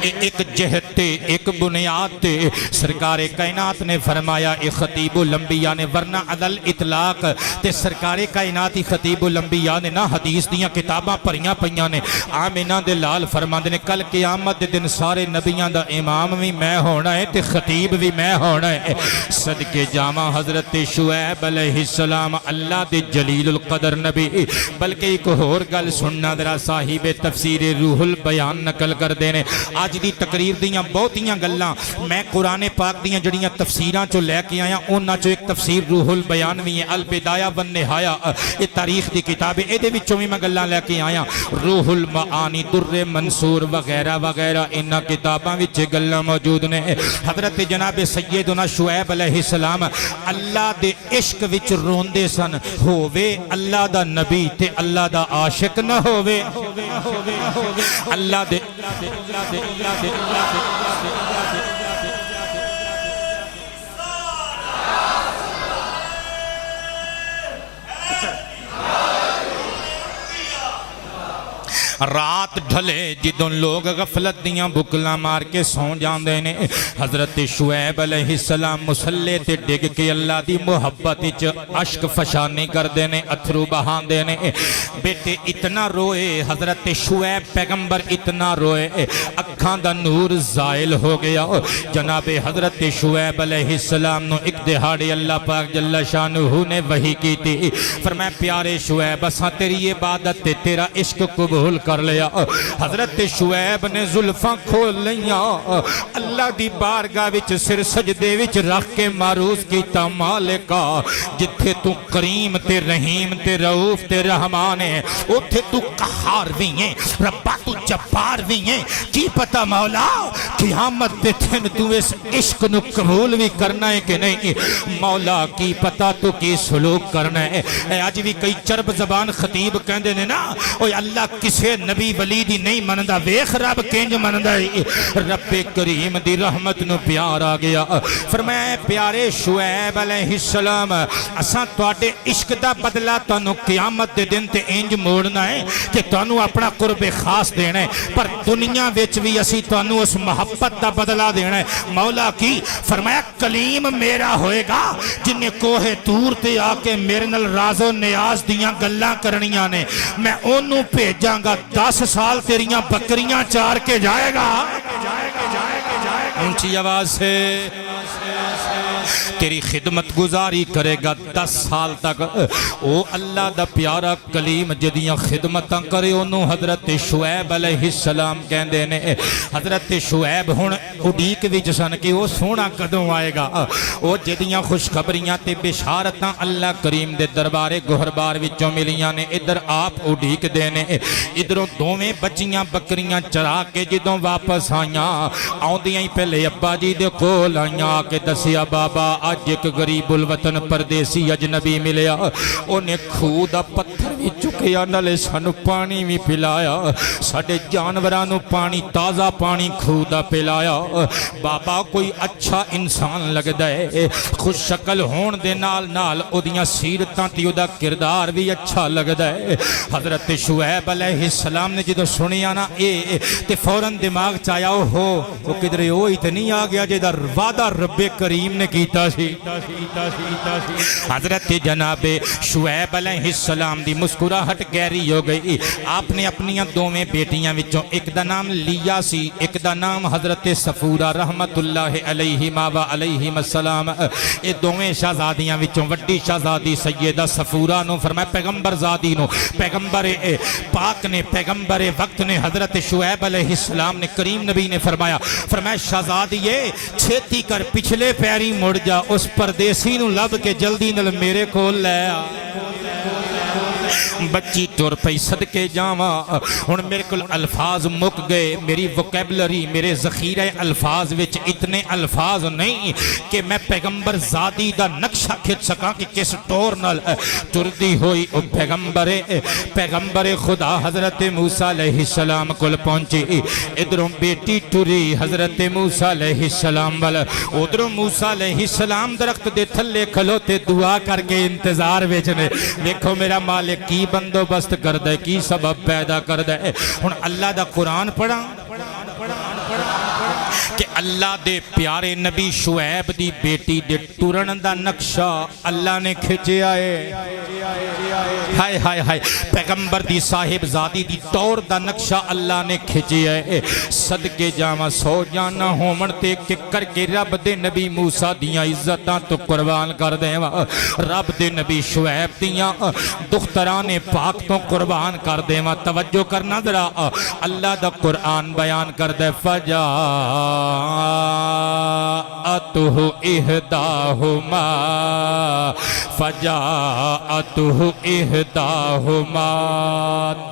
ایک جہت تے ایک بنیاد تے سرکار کائنات نے فرمایا اے خطیب الانبیاء نے ورنہ عدل اطلاق تے سرکار کائنات ہی خطیب الانبیاء نے نہ حدیث دیاں کتاباں پڑھیاں پئیاں نے آمینہ دے لال فرماندے نے کل قیامت دے دن سارے نبیاں دا امام بھی میں ہونا ہے تے خطیب بھی میں ہونا ہے صدقے جامع حضرت شعیب علیہ السلام اللہ دے جلیل القدر نبی بلکہ ایک اور گل سننا ذرا صاحب تفسیر روح البیان نقل کر دینے آج دی تقریر دیاں بہتیاں گلاں میں قرآن پاک دیاں جڑیاں تفسیراں چو لے کے آیا انہاں چو ایک تفسیر روح البیان بھی ہے البدایہ والنہایہ یہ تاریخ دی کتاب ہے اے دے وچوں بھی میں گلاں لے کے آیا روح المعانی در منصور وغیرہ وغیرہ انہاں کتاباں وچ گلاں موجود نے حضرت جناب سیدنا شعیب علیہ السلام اللہ دے عشق وچ روندے سن ہووے اللہ دا نبی تے اللہ دا عاشق نہ ہووے اللہ دے رات ڈھلے جدوں لوگ غفلت دیاں بکلاں مار کے سون جاندے نے حضرت شعیب علیہ السلام مسلے تے ڈگ کے اللہ دی محبت وچ عشق فشانی کر دینے اتھرو بہان دینے بیٹے اتنا روئے حضرت شعیب پیغمبر اتنا روئے اکھاں دا نور زائل ہو گیا جناب حضرت شعیب علیہ السلام نو ایک دہاڑے اللہ پاک جل شانہ نے وحی کی تھی فرمایا پیارے شعیب اساں تیری عبادت تے تیرا عشق قبول کر لیا حضرت شعیب نے زلفاں کھول لیاں اللہ دی بارگاہ وچ سر سجدے وچ رکھ کے معروض کیتا مالکا جتھے تو کریم تے رحیم تے رؤوف تے رحمان ہے اتھے تو قہار بھی ہیں ربا تو جبار بھی ہیں کی پتہ مولا قیامت تے تھن تو اس عشق نو قبول بھی کرنا ہے کہ نہیں مولا کی پتہ تو کی سلوک کرنا ہے آج بھی کئی چرب زبان خطیب کہندے نے نا اوہ اللہ کسے نبی ولی دی نہیں مندہ ویخ رب کینج مندہ رب کریم دی رحمت نو پیار آ گیا فرمایا پیارے شعیب علیہ السلام اساں تواڈے عشق دا بدلہ تانوں قیامت دے دن تے انج موڑنا ہے کہ تانوں اپنا قرب خاص دینا ہے پر دنیا وچ بھی اسی تانوں اس محبت دا بدلہ دینا ہے مولا کی فرمایا کلیم میرا ہوئے گا جنہیں کوہ تور تے آ کے میرے نال راز و نیاز دیاں گلاں کرنیاں نے میں انہوں بھیجاں گا 10 سال تیریاں بکریاں چار کے جائے گا اونچی آواز سے تیری خدمت گزاری کرے گا 10 سال تک او اللہ دا پیارا کلیم جدیاں خدمتاں کرے انہوں حضرت شعیب علیہ السلام کہندے نے حضرت شعیب ہن اڈیک وچ سن کہ او سونا کدوں آئے گا او جدیاں خوشخبریاں تے بشارتاں اللہ کریم دے دربارے گہربار وچوں ملیاں نے ادھر آپ اڈیک دے نے ادھروں دوویں بچیاں بکریاں چرا کے جدوں واپس آئیاں آؤندیاں ہی پہلے ابا جی دے کول آئیاں کہ دسیا بابا اج ایک غریب الوطن پردیسی اجنبی ملیا انہیں کھو دا پتھر بھی چکیا نالے سانو پانی بھی پلایا ساڈے جانورانو پانی تازہ پانی کھو دا پلایا بابا کوئی اچھا انسان لگدا ہے خوش شکل ہون دے نال نال اودیاں سیرتاں تے اودا کردار بھی اچھا لگدا ہے حضرت شعیب علیہ السلام نے جدوں سنیا نا اے تے فوراً دماغ چایا ہو وہ کدھر وہ اتنی آ گیا جدا وعدہ رب کریم نے کیتا سی حضرت جناب شعیب علیہ السلام دی مسکراہٹ گہری ہو گئی آپ نے اپنیاں دوویں بیٹیاں وچوں ایک دا نام لیا سی ایک دا نام حضرت صفورہ رحمت اللہ علیہ و علیہم السلام اے دوویں شہزادیاں وچوں وڈی شہزادی سیدہ صفورہ نو فرمایا پیغمبر زادی نو پیغمبر پاک نے پیغمبر وقت نے حضرت شعیب علیہ السلام نے کریم نبی نے فرمایا شہزادیے چھیتی کر پچھلے پیری مڑ جا اس پردیسی نو لب کے جلدی نل میرے کو لے آ بچی ٹور پئی صدقے جاواں ہن میرے کول الفاظ مک گئے میری ووکیبلری میرے ذخیرہ الفاظ وچ اتنے الفاظ نہیں کہ میں پیغمبر زادی دا نقشہ کھچ سکاں کہ کس ٹور نال ٹردی ہوئی او پیغمبر خدا حضرت موسیٰ علیہ السلام کول پہنچی ادھروں بیٹی ٹری حضرت موسیٰ علیہ السلام والا ادھروں موسیٰ علیہ السلام درخت دے تھلے کھلوتے دعا کر کے انتظار وچنے دیکھو میرا مالک کی بندوبست کردے کی سبب پیدا کردے ہن اللہ دا قرآن پڑھا کہ اللہ دے پیارے نبی شعیب دی بیٹی دے ٹرن دا نقشہ اللہ نے کھچے آئے ہائے ہائے ہائے پیغمبر دی صاحب زادی دی ٹور دا نقشہ اللہ نے کھچے آئے صدقے جاواں سو جانا ہومن تے کہ کر کے رب دے نبی موسیٰ دیاں عزتاں تو قربان کر دیں رب دے نبی شعیب دیاں دختران پاک تو قربان کر دیں توجہ کرنا ذرا اللہ دا قرآن بیان کر دے فجاءتہ احداہما فجاءتہ احداہما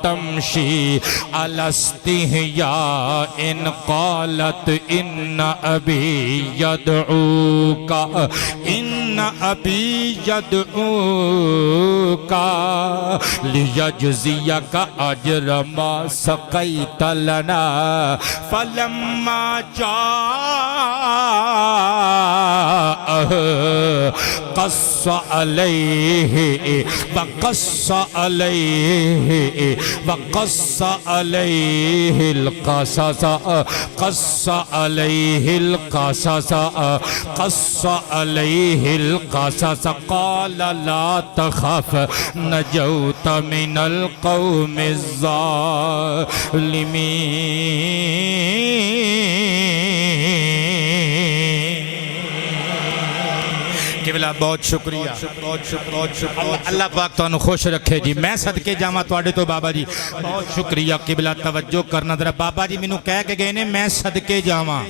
تمشی علی استحیاء ان قالت ان ابی یدعوکا لیجزیک اجر ما سقیت لنا فلما قص علیہ وقص علیہ القصص قص علیہ القصص قص علیہ القصص قال لا تخف نجوت من القوم الظالمین قبلہ بہت شکریہ اللہ پاک تو انہوں خوش رکھے جی میں صدقے جاما توڑے تو بابا جی بہت شکریہ قبلہ توجہ کرنا در بابا جی میں نو کہہ کے گئے نے میں صدقے جاما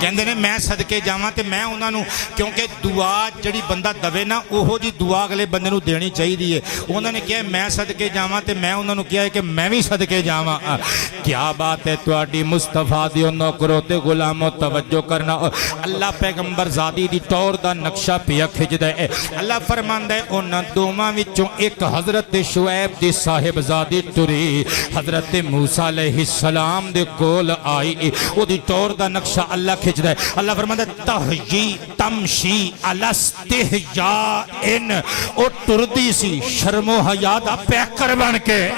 کہندے نے میں صدقے جاما تے میں انہوں کیونکہ دعا جڑی بندہ دوے نا اوہو جی دعا اگلے بندے نو دینی چاہی دیئے انہوں نے کہا میں صدقے جاما تے میں انہوں نے کہا ہے کہ میں بھی صدقے جاما کیا بات ہے توڑی مصطفیٰ دیو نوکروں تے غلاموں توجہ کرنا اللہ پیغمبر زادی دی ٹور دا نقشہ پیا کھچ دے اللہ فرماندہ ہے انہاں دوماں وچوں ایک حضرت شعیب دی صاحب زادی ٹری حضرت موسیٰ علیہ السلام دے کول آئی او دی ٹور دا نقشہ اللہ کھچ دے اللہ فرماندہ تہجی تمشی علی استحیاء او ٹردی سی شرم و حیا دا پیکر بن کے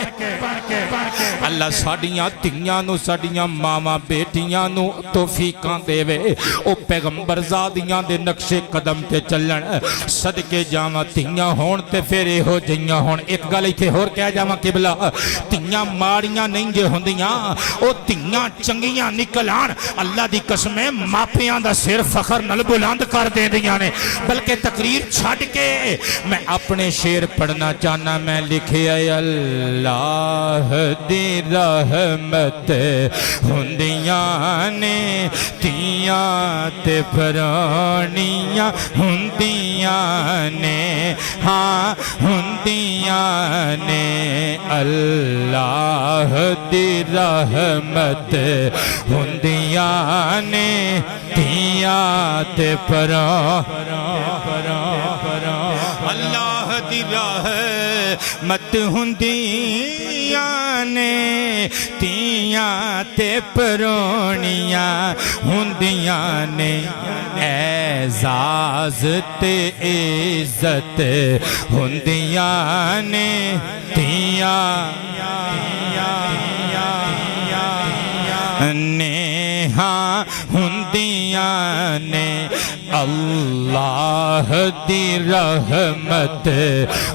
اللہ ساڑیاں تیاں نو ساڑیاں ماما بیٹیاں نو توفیقاں دے وے او پیغمبر زادیاں دے نقشے قدم قدم تے چلن صدقے جاواں تھیاں ہون تے پھر ہو جیاں ہون ایک گل ایتھے ہور کہہ جاواں قبلہ تھیاں ماڑیاں نہیں جے ہوندیاں او تھیاں چنگیاں نکل آن اللہ دی قسم ہے ماپیاں دا سر فخر نال بلند کر دے دیاں نے بلکہ تقریر چھڈ کے میں اپنے شعر پڑھنا چاہنا میں لکھے اللہ دی رحمت ہوندیاں نے تیاں تے پرانیاں ہوندیاں نے ہاں ہوندیاں نے اللہ دی رحمت ہوندیاں نے تیاں تے اللہ دی رحمت ہوندیاں نے تیاں تے پرونیاں ہوندیاں نے اعزاز تے عزت ہوندیاں نے تیاں نے ہاں ہوندیاں نے اللہ دی رحمت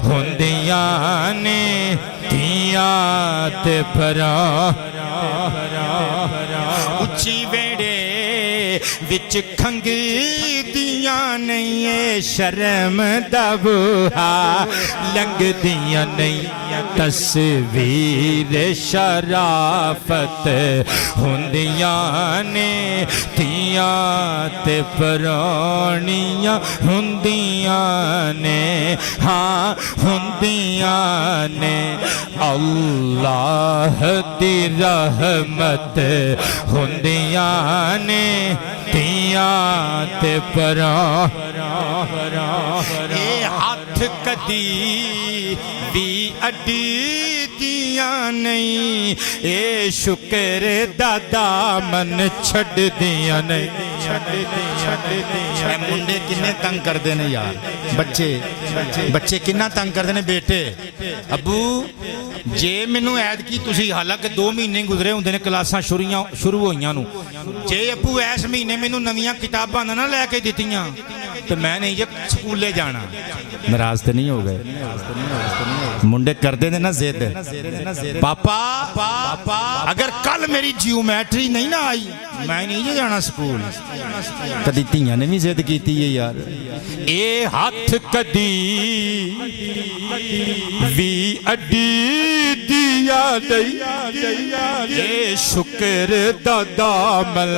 ہوندیاں نے تیاں تے اچھی ویڑے وچ کھنگ دیاں نہیں شرم دا بوہا لنگ دیاں نہیں تصویر شرافت ہوندیاں نے تیاں تے پرانیاں ہوندیاں نے ہاں ہوندیاں نے اللہ دی رحمت ہوندیاں نے تیاں تے اے ہاتھ کدی بھی اڈی دیاں نہیں اے شکر دا دامن چھڑ دیاں نہیں اے منڈے کنے تنگ کر دینے یار بچے کنہ تنگ کر دینے بیٹے ابو جے منو عید کی تسی حالانکہ 2 مہینے گزرے ہوندے نے کلاساں شروع ہوئیاں نو جے ابو ایس مہینے منو نویاں کتاباں نہ لے کے دیتیاں تو میں نہیں جب سکولے جانا ناراض تے نہیں ہو گئے منڈے کر دے نا زید پاپا اگر کل میری جیومیٹری نہیں نہ آئی میں نہیں جانا سکول کدی تیاں نے بھی زد کیتی ہے یار اے ہاتھ کدی وی اڈی دیا اے شکر دا دامل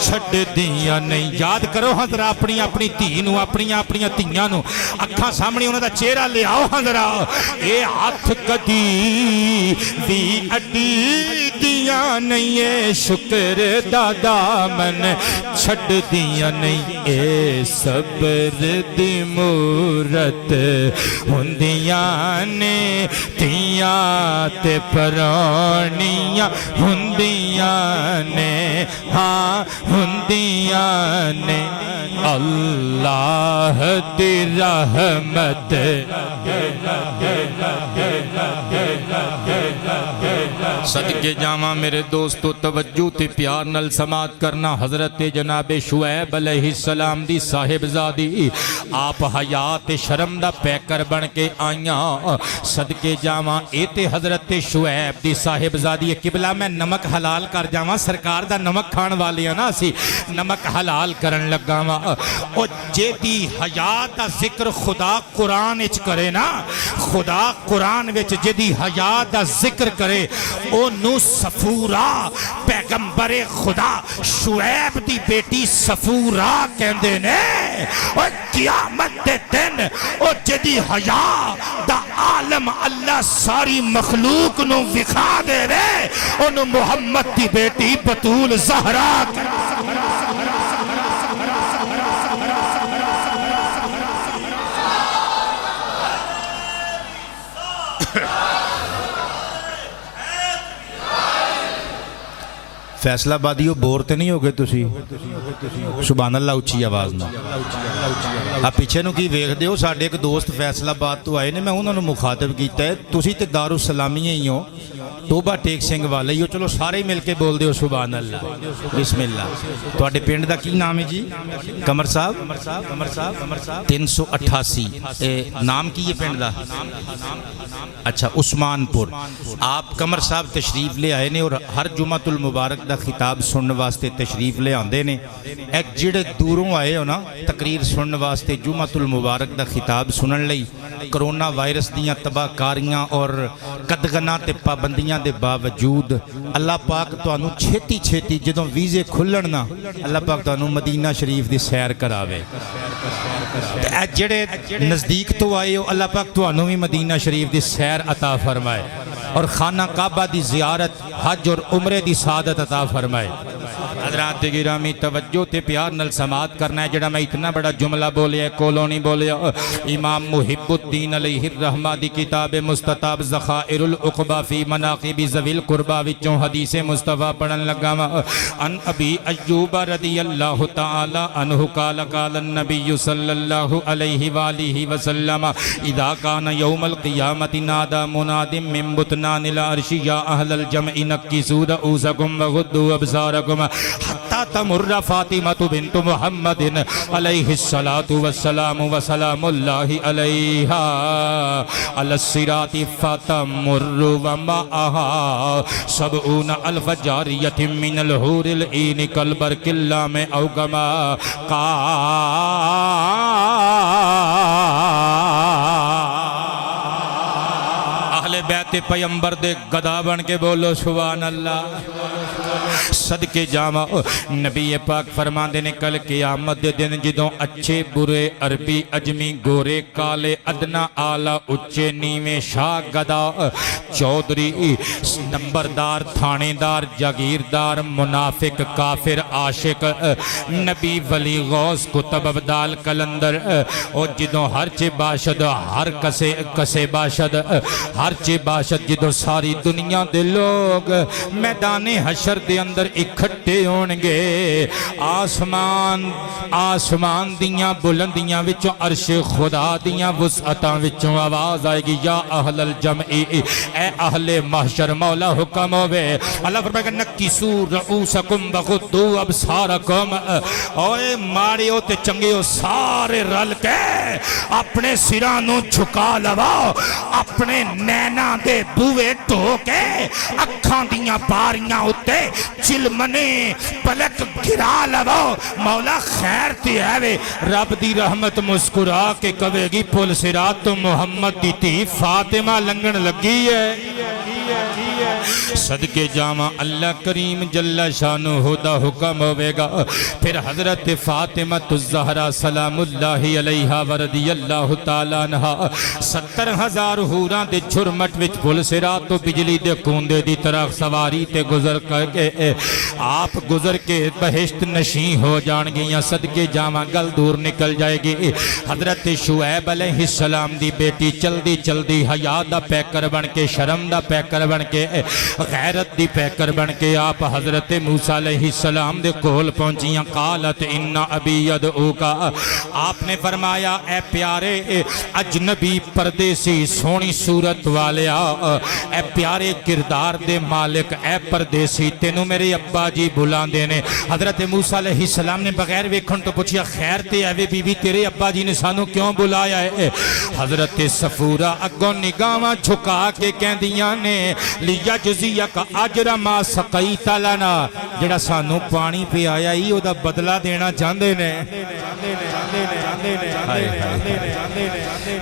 چھڑ دیا نہیں یاد کرو حضرہ اپنی اپنی تینوں اپنی تیاں نو اکھاں سامنے انہوں دا چہرہ لے آؤ حضرہ اے ہاتھ کدی وی اڈی دیا نہیں اے شکر دا دامن چھڑ دیا نہیں اے صبر دی مورت ہوندیاں نے تیاں تے پرانیاں ہوندیاں نے ہاں ہوندیاں نے اللہ دی رحمت صدقے جاواں میرے دوستو توجہ تے پیار نل سماعت کرنا حضرت جناب شعیب علیہ السلام دی صاحبزادی آپ حیات شرم دا پیکر بن کے آئیاں صدقے جاواں اے تے حضرت شعیب دی صاحبزادی قبلہ میں نمک حلال کر جاواں سرکار دا نمک کھان والی نا اسی نمک حلال کرن لگاواں او جے دی حیات دا ذکر خدا قرآن اچ کرے نا خدا قرآن وچ جے دی حیات دا ذکر کرے او نو صفورا پیغمبر خدا شعیب دی بیٹی صفورا کہندے نے او قیامت دے دن او جدی حیا دا عالم اللہ ساری مخلوق نو وکھا دے رے او نو محمد دی بیٹی بطول زہرا فیصلہ بادیو بورتے نہیں ہوگے تسی سبحان اللہ اچھی آواز نہ آپ پیچھے نو کی ویکھ دیو ساڈے ایک دوست فیصلہ باد تو آئے نے میں انہوں نے مخاطب کیتا ہے تسی تے دارالسلامی ہی ہو ਟੋਬਾ ਟੇਕ ਸਿੰਘ ਵਾਲੇ ਹੀ ਹੋ। ਚਲੋ ਸਾਰੇ ਮਿਲ ਕੇ ਬੋਲ ਦਿਓ ਸੁਭਾਨ ਅੱਲਾ, ਬਿਸਮਿਲ੍ਲਾ। ਤੁਹਾਡੇ ਪਿੰਡ ਦਾ ਕੀ ਨਾਮ ਹੈ ਜੀ? ਕਮਰ ਸਾਹਿਬ 388। ਨਾਮ ਕੀ ਹੈ ਪਿੰਡ ਦਾ? ਅੱਛਾ, ਉਸਮਾਨਪੁਰ। آپ کمر صاحب تشریف لے آئے نے اور ہر جمعۃ المبارک دا خطاب سننے واسطے تشریف لے آندے نے۔ ایک جڑے دوروں آئے ہو نا تقریر سننے واسطے جمعۃ المبارک دا خطاب سنن لئی، کرونا وائرس دیاں تباہ کاریاں اور قدغناں تے پابندیاں دے باوجود اللہ پاک تانوں چھیتی چھیتی جدوں ویزے کھلن نا اللہ پاک تانوں مدینہ شریف دی سیر کراوے۔ اے جڑے نزدیک تو آئے ہو اللہ پاک تانوں بھی مدینہ شریف دی سیر عطا فرمائے اور خانہ کعبہ دی زیارت، حج اور عمرے دی سعادت عطا فرمائے۔ حضرات گرامی توجہ تے پیار نل سماعت کرنا ہے۔ جڑا میں اتنا بڑا جملہ بولیا ہے کولوں نہیں بولیا۔ امام محب الدین علیہ الرحمہ دی کتاب مستطاب ذخائر العقبہ فی مناقب ذوی القربہ وچوں حدیث مصطفیٰ پڑھن لگا۔ ان ابی ایوب رضی اللہ تعالی عنہ قال قال النبی صلی اللہ علیہ وآلہ وسلم اذا کان یوم القیامت نادى مناد من بطنان العرش یا اہل الجمع نکسوا رؤوسکم وغضوا ابصارکم حتی تمر فاطمة بنت محمد علیہ الصلاة والسلام وسلام اللہ علیہا علی الصراط فتمر ومعها 70,000 جاریۃ من الحور العین کالبرق اللامع او کما اہل بیت پیمبر دے گدا بن کے بولو سبحان اللہ۔ صدقے جاواں نبی پاک فرماندے نے کل قیامت دے دن جدوں اچھے برے عربی اجمی گورے کالے ادنا آلہ اچے نیویں شاہ گدا چودری نمبردار تھانے دار جاگیردار منافق کافر عاشق نبی ولی غوث کتب ابدال کلندر اور جدوں ہر چے باشد ہر کسے باشد ہر چے باشد جدوں ساری دنیا دے لوگ میدان حشر دے اندر اکھٹے ہونگے، آسمان دیاں بلندیاں وچوں عرش خدا دیاں وسعتاں وچوں آواز آئے گی یا اہل الجمع، اے اہل محشر مولا حکم ہوئے۔ اللہ فرمائے گا نکسوا رؤوسکم وغضوا ابصارکم، اوے ماڑیو تے چنگیو سارے رل کے اپنے سرانوں جھکا لواؤ، اپنے نینا دے بوے ٹھو کے اکھاں دیاں باریاں اتے چلمنے پلک گرا لواؤ، مولا خیر تے آوے۔ رب دی رحمت مسکرا کے کہے گی پل صراط تو محمد دی تھی فاطمہ لنگن لگی ہے۔ صدقے جاواں اللہ کریم جل شانہ دا حکم ہوئے گا، پھر حضرت فاطمہ الزہرا سلام اللہ علیہا ورضی اللہ تعالیٰ عنہا 70,000 ہوراں دے چھرمٹ وچ پل صراط تو بجلی دے کوندے دی طرح سواری تے گزر کر کے آپ گزر کے بہشت نشیں ہو جان گیاں۔ صدقے جاواں گل دور نکل جائے گی۔ حضرت شعیب علیہ السلام دی بیٹی چلدی چلدی حیا دا پیکر بن کے شرم دا پیکر بن کے غیرت دی پیکر بن کے آپ حضرت موسیٰ علیہ السلام دے کول پہنچیاں۔ قالت ان ابی یدعوکا، آپ نے فرمایا اے پیارے اجنبی پردیسی سونی صورت والیا، اے پیارے کردار دے مالک، اے پردیسی تینوں میرے ابا جی بلا دینے۔ حضرت موسیٰ علیہ السلام نے بغیر ویکھن تو پوچھیا خیر تے اے بی بی تیرے ابا جی نے سانو کیوں بلایا ہے؟ حضرت صفورہ اگوں نگاہاں جھکا کے کہندیاں نے لیا جزیہ کا اجر ما سقیت لنا، جڑا سانو پانی پہ آیا ہی او دا بدلہ دینا چاہندے نے۔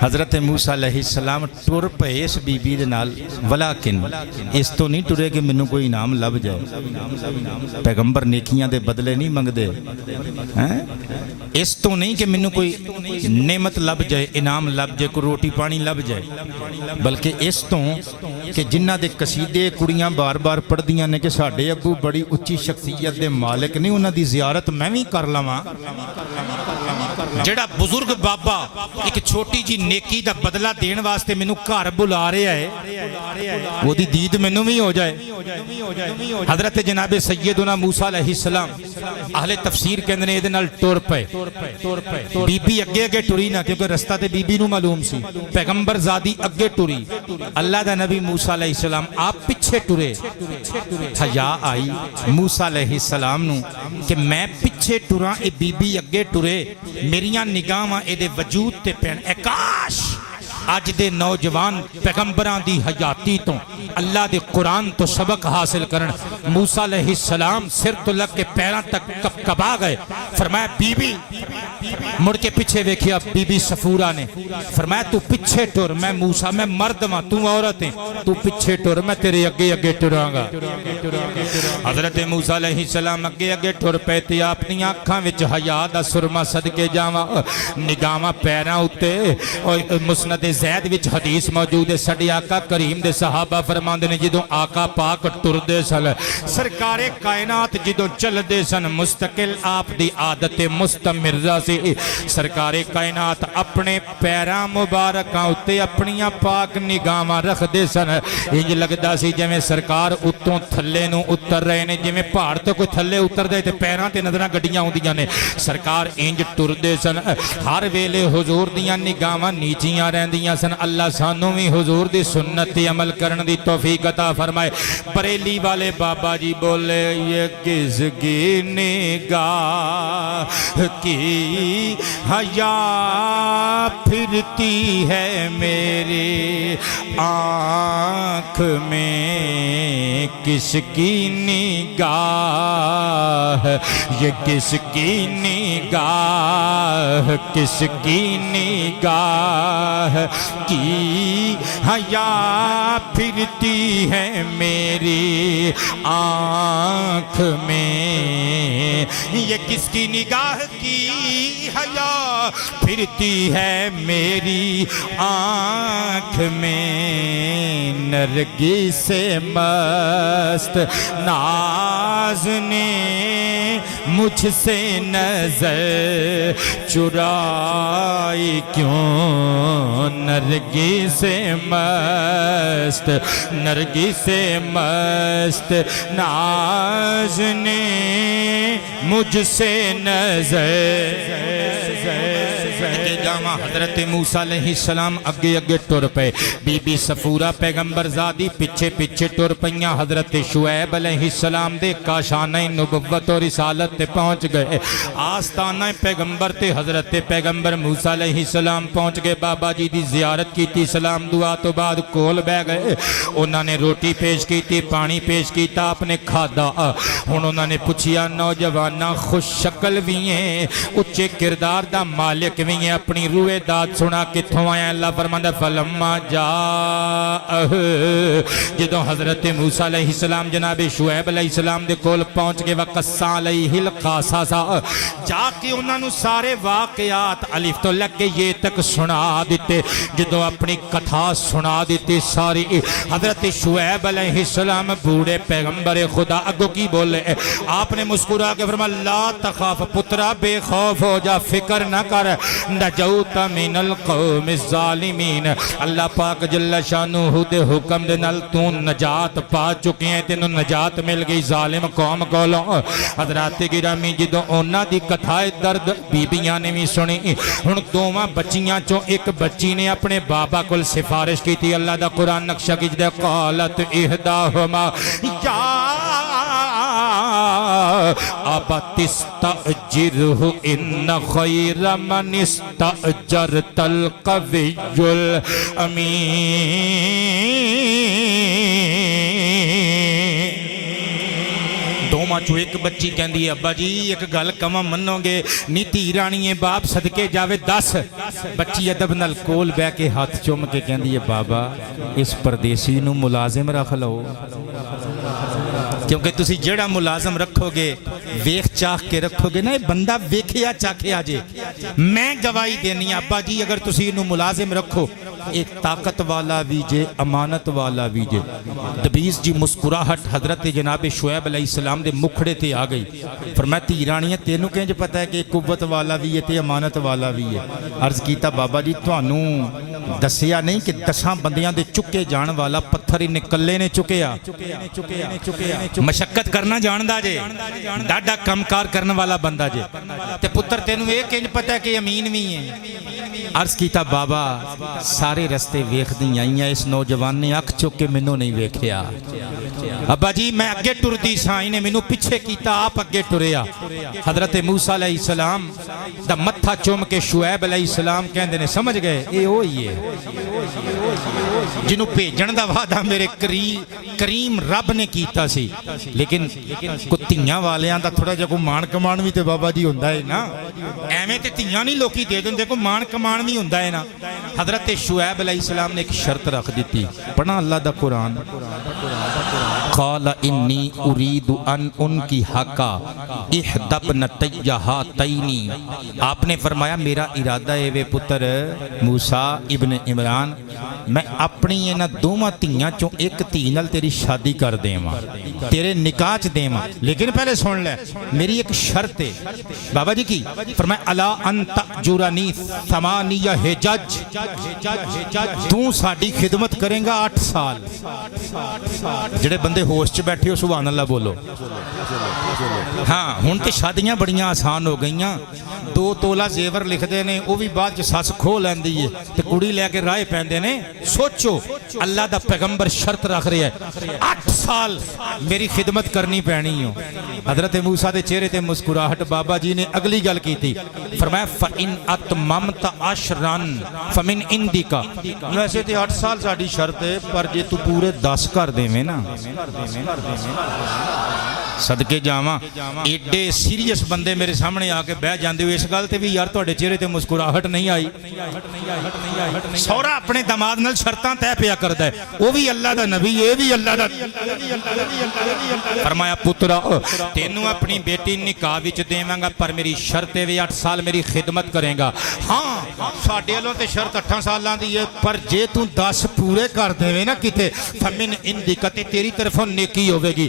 حضرت موسیٰ علیہ السلام ٹر پے اس بی بی دے نال، ولیکن اس تو نہیں ٹرے کہ مینوں کوئی انعام لب جائے۔ پیغمبر نیکیاں دے بدلے نہیں منگ دے، اس تو نہیں کہ مینوں کوئی نعمت لب جائے، انعام لب جائے، کوئی روٹی پانی لب جائے، بلکہ اس تو کہ جنہ دے قصیدے کڑیاں بار بار پڑھ دیاں نے کہ ساڈے ابو بڑی اچھی شخصیت دے مالک نہیں، انہاں دی زیارت میں بھی کر لواں۔ ਜਿਹੜਾ ਬਜ਼ੁਰਗ ਬਾਬਾ ਇੱਕ ਛੋਟੀ ਜੀ ਨੇਕੀ ਦਾ ਬਦਲਾ ਦੇਣ ਵਾਸਤੇ ਮੈਨੂੰ ਘਰ ਬੁਲਾ ਰਿਹਾ ਹੈ, ਉਹਦੀ ਦੀਦ ਮੈਨੂੰ ਵੀ ਹੋ ਜਾਏ। حضرت جناب سیدنا موسیٰ علیہ السلام اہل تفسیر کہندے نے ਇਹਦੇ ਨਾਲ ਟੁਰ ਪਏ। ਬੀਬੀ ਅੱਗੇ ਅੱਗੇ ਟੁਰੀ ਨਾ, ਕਿਉਂਕਿ ਰਸਤਾ ਤੇ ਬੀਬੀ ਨੂੰ ਮਾਲੂਮ ਸੀ। ਪੈਗੰਬਰ ਜ਼ਾਦੀ ਅੱਗੇ ਟੁਰੀ, ਅੱਲਾਹ ਦਾ ਨਬੀ موسیٰ علیہ السلام ਆਪ ਪਿੱਛੇ ਟੁਰੇ। ਹਯਾ ਆਈ موسیٰ علیہ السلام ਨੂੰ کہ میں ਪਿੱਛੇ ਟੁਰਾਂ, ਇਹ ਬੀਬੀ ਅੱਗੇ ਟੁਰੇ, ਮੇਰੀਆਂ ਨਿਗਾਹਾਂ ਇਹਦੇ ਵਜੂਦ ਤੇ ਪੈਣ। ਕਾਸ਼ ਅੱਜ ਦੇ ਨੌਜਵਾਨ ਪੈਗੰਬਰਾਂ ਦੀ ਹਯਾਤੀ ਤੋਂ, ਅੱਲਾਹ ਦੇ ਕੁਰਾਨ ਤੋਂ ਸਬਕ ਹਾਸਿਲ ਕਰਨ। موسیٰ علیہ السلام ਸਿਰ ਤੋਂ ਲੱਗ ਕੇ ਪੈਰਾਂ ਤੱਕ ਕਪਕਪਾ ਗਏ। فرمایا ਬੀਬੀ, ਮੁੜ ਕੇ ਪਿੱਛੇ ਵੇਖਿਆ ਬੀਬੀ ਸਫੂਰਾ ਨੇ। فرمایا ਤੂੰ ਪਿੱਛੇ ਟੁਰ, ਮੈਂ موسیٰ ਮੈਂ ਮਰਦ ਵਾਂ, ਤੂੰ ਔਰਤ ਹੈ, ਤੂੰ ਪਿੱਛੇ ਟੁਰ, ਮੈਂ ਤੇਰੇ ਅੱਗੇ ਅੱਗੇ ਟੁਰਾਂਗਾ। حضرت موسیٰ علیہ السلام ਅੱਗੇ ਅੱਗੇ ਟੁਰ ਪਏ ਤੇ ਆਪਣੀਆਂ ਅੱਖਾਂ ਵਿੱਚ ਹਯਾ ਦਾ ਸੁਰਮਾ ਸਦਕੇ ਜਾਵਾਂ, ਨਿਗਾਹਾਂ ਪੈਰਾਂ ਉੱਤੇ। ਮੁਸਨਦ زید وچ حدیث موجود ہے، ساڈے آقا کریم دے صحابہ فرماندے نے جدوں آقا پاک ٹردے سن، سرکار کائنات جدوں چلدے سن، مستقل آپ دی عادت مستمرہ سی۔ سرکار کائنات اپنے پیراں مبارکاں اُتے اپنیاں پاک نگاہاں رکھدے سن، انج لگدا سی جویں سرکار اتوں تھلے نوں اتر رہے نے، جویں پہاڑ تو کوئی تھلے اتر دے تے پیراں تے نظراں گڈیاں ہوندیاں نے۔ سرکار انج ٹردے سن، ہر ویلے حضور دیاں نگاہاں نیچیاں رہندیاں سن۔ اللہ سانوں بھی حضور دی سنت تے عمل کرن دی توفیق عطا فرمائے۔ بریلی والے بابا جی بولے، یہ کس کی نگاہ کی حیا پھرتی ہے میری آنکھ میں، کس کی نگاہ، یہ کس کی نگاہ، کس کی نگاہ کی حیا پھرتی ہے میری آنکھ میں، یہ کس کی نگاہ کی حیا پھرتی ہے میری آنکھ میں، نرگس مست ناز نے مجھ سے نظر چرائی کیوں، نرگس مست، نرگس مست ناز نے مجھ سے نظر جاواں۔ حضرت موسیٰ علیہ السلام اگے اگے ٹر پے، بی بی صفورہ پیغمبر زادی پیچھے پیچھے ٹر پئیاں۔ حضرت شعیب علیہ السلام دے کاشانہ نبوت اور رسالت تے پہنچ گئے، آستانہ پیغمبر تے حضرت پیغمبر موسیٰ علیہ السلام پہنچ گئے۔ بابا جی دی زیارت کیتی، سلام دعا تو بعد کول بہ گئے۔ انہوں نے روٹی پیش کیتی، پانی پیش کیتا، آپ نے کھادا۔ انہوں نے پوچھیا، نوجوانہ خوش شکل بھی ہیں، اچھے کردار دا مالک بھی ہیں، اپنی روئے داد سنا کتھوں آیا؟ اللہ فرماندا فلما جاء، جدوں حضرت موسیٰ علیہ السلام جناب شعیب علیہ السلام دے کول پہنچ کے وقصا علیہ القصص، جا کے انہوں نے سارے واقعات الف تو لگ کے یہ تک سنا دیتے۔ جدوں اپنی کتھا سنا دیتی ساری، حضرت شعیب علیہ السلام بوڑھے پیغمبر خدا اگو کی بولے؟ آپ نے مسکرا کے فرمایا، لا تخاف پترا، بے خوف ہو جا، فکر نہ کر، نجوت من القوم الظالمین، اللہ پاک جل شانہ دے حکم دے نال تو نجات پا چکے ہیں، تینوں نجات مل گئی ظالم قوم کولوں۔ حضرات گرامی جدوں انہاں دی کتھائے درد بیبیاں نے بھی سنی، ہن دوواں بچیاں چوں ایک بچی نے اپنے بابا کول سفارش کی تھی۔ اللہ دا قرآن نقشہ کھچدا، قالت احداہما یا ابت استأجرہ ان خیر من استأجرت القوی الامین۔ دوواں چوں ایک بچی کہندی ہے، ابا جی ایک گل کواں منو گے؟ نی دھی رانی ہے، باپ صدقے جاوے دس۔ بچی ادب نال کول بہ کے ہاتھ چوم کے کہندی ہے، بابا اس پردیسی نو ملازم رکھ لو، کیونکہ تسی جڑا ملازم رکھو گے ویخ چاہ کے رکھو گے نا، بندہ ویکھیا چاکھیا جے۔ میں گواہی دینی ابا جی، اگر تسی انہوں ملازم رکھو ایک طاقت والا بھی جے امانت والا بھی جے دبیس جی مسکراہٹ حضرت جناب شعیب علیہ السلام دے مکھڑے تے آ گئی فرمایا تی رانیاں تینوں کہیں جو پتہ ہے کہ قوت والا بھی ہے تے امانت والا بھی ہے عرض کیتا بابا جی تانوں دسیا نہیں کہ 10 بندیاں دے چکے جان والا پتھر انہیں کلے نے چکیا مشقت کرنا جاندا جے ڈاڈا کم کار کرنے والا بندہ جے تے پتر تینوں ایک انج پتہ ہے کہ امین بھی ہے عرض کیتا بابا سارے رستے ویکھ دی آئیاں اس نوجوان نے اکھ چک کے منوں نہیں ویکھیا ابا جی میں اگے ٹر دی ساں انہیں منوں پیچھے کیتا آپ اگے ٹریا حضرت موسیٰ علیہ السلام دا متھا چوم کے شعیب علیہ السلام کہندے نے سمجھ گئے اے ہوئی ہے جنہوں بھیجن دا وعدہ میرے کریم رب نے کیتا سی لیکن کتیاں والیاں دا تھوڑا جا کو مان کمان بھی تے بابا جی ہوندہ ہے نا ایمیں تے تیاں نہیں لوکی دے دن دیکھو مان کمان بھی ہوندہ ہے نا حضرت شعیب علیہ السلام نے ایک شرط رکھ دیتی پڑھنا اللہ دا قرآن قال انی ارید ان کی حقا احدبن تیہا تینی آپ نے فرمایا میرا ارادہ ہے وے پتر موسیٰ ابن عمران میں اپنی اینا دوما تیاں چوں ایک تینل تیری شادی کر دیں ماں تیرے نکاح چ دیں ماں لیکن پہلے سن لے میری ایک شرط ہے بابا جی کی فرمایا الا ان تأجرنی ثمانیہ حجج تو ساڑی خدمت کریں گا 8 سال جڑے بندے ہوش چ بیٹھے ہو سبحان اللہ بولو ہاں ہن تے شادیاں بڑیاں آسان ہو گئیاں 2 تولہ زیور لکھ دے نے وہ بھی بعد جو ساس کھو لیندی ہے تے کڑی لے کے رائے پہندے نے سوچو اللہ دا پیغمبر شرط رکھ رہے ہے 8 سال میری خدمت کرنی پہنی ہو حضرت موسیٰ دے چہرے تے مسکراہٹ بابا جی نے اگلی گل کی تھی فرمایا فَإِنْ أَتْمَمْتَ عَشْرًا فَمِنْ عِنْدِكَ ویسے تے 8 سال ساڑی شرط ہے پر جے تو پورے 10 کر دے میں نا صدقے جاواں ایڈے سیریس بندے میرے سامنے آ کے بہ جاندے ہو اس گل تے بھی یار تواڈے چہرے تے مسکراہٹ نہیں آئی سورا اپنے داماد نال شرطاں طے پیا کردا ہے وہ بھی اللہ دا نبی اے بھی اللہ دا فرمایا پترا تینوں اپنی بیٹی نکاح وچ دیواں گا پر میری شرط ہے 8 سال میری خدمت کرے گا ہاں ساڈے والوں تے شرط 8 سالاں دی ہے پر جے تو 10 پورے کر دیویں نا کتے فمن عندک تے تیری طرفوں نیکی ہوے گی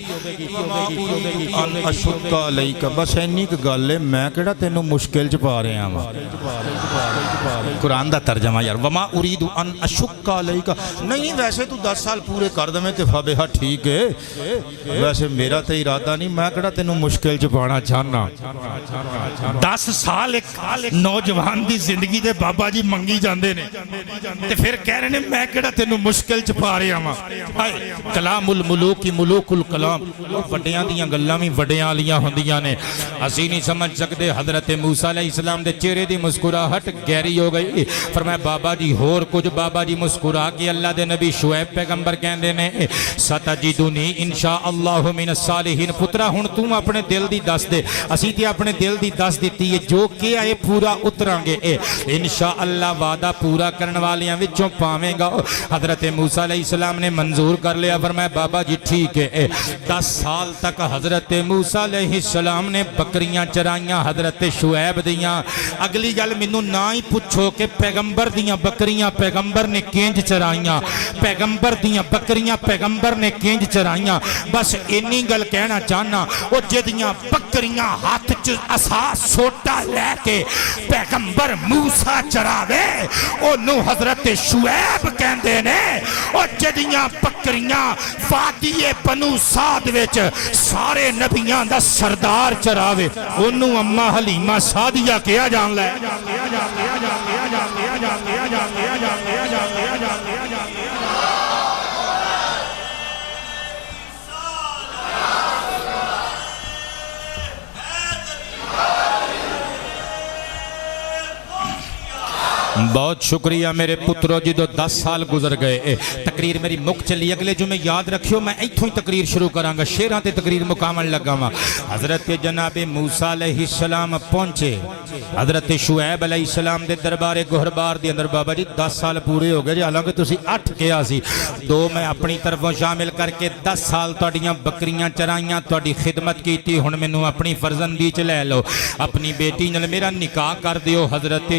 ان اشق علیک بس اینی کہ گل ہے میں کیڑا تینوں مشکل چ پا رہا ہاں قرآن دا ترجمہ یار وما اريد ان اشق علیک نہیں ویسے تو 10 سال پورے کر دیں تے فبہا ٹھیک ہے ویسے میرا تے ارادہ نہیں میں کیڑا تینوں مشکل چ پانا چاہنا 10 سال ایک نوجوان دی زندگی دے بابا جی منگی جاندے نے تے پھر کہہ رہے نے میں کیڑا تینوں مشکل چ پا رہا ہاں کلام الملوک ملوک الکلام وڈیاں دیاں گلاں وی وڈیاں والیاں ہوندیاں نے اسی نہیں سمجھ سکدے حضرت موسیٰ علیہ السلام دے چہرے دی مسکراہٹ گہری ہو گئی فرمایا بابا جی ہور کچھ بابا جی مسکرا کے اللہ دے نبی شعیب پیغمبر کہندے نے ستجدنی انشاءاللہ من الصالحین پترا ہن تو اپنے دل دی دس دے اسی تے اپنے دل دی دس دتی ہے جو کہ اے پورا اتراں گے انشاءاللہ وعدہ پورا کرن والیاں وچوں پاویں گا حضرت موسیٰ علیہ السلام نے منظور کر لیا فرمایا بابا جی ٹھیک ہے 10 سال تک حضرت موسیٰ علیہ السلام نے بکریاں چرائیاں حضرت شعیب دیاں اگلی گل منوں نہ ہی پوچھو کہ پیغمبر دیاں بکریاں پیغمبر نے کینج چرائیاں پیغمبر دیاں بکریاں پیغمبر نے کینج چرائیاں بس انی گل کہنا چاہنا او جدیاں بکریاں ہاتھ چ عصا سوٹا لے کے پیغمبر موسیٰ چراوے اونوں حضرت شعیب کہندے نے او جدیاں بکریاں وادی بنو سعد وچ سارے نبیاں دا سردار چراوے انہوں اما حلیمہ سعدیہ کیا جان لے بہت شکریہ میرے پترو جدو 10 سال گزر گئے تقریر میری مک چلی اگلے جو میں یاد رکھیو میں ایتھوں ہی تقریر شروع کرانگا شیران تے تقریر مکامل لگا ہوا حضرت جناب موسیٰ علیہ السلام پہنچے حضرت شعیب علیہ السلام دے دربار گہربار دی اندر بابا جی 10 سال پورے ہو گئے جی حالانکہ تسی 8 کیا سی 2 میں اپنی طرفوں شامل کر کے 10 سال توڑیاں بکریاں چرائیاں توڑی خدمت کی تھی ہن میں نو اپنی فرزندی چ لے لو اپنی بیٹی نل میرا نکاح کر دیو حضرت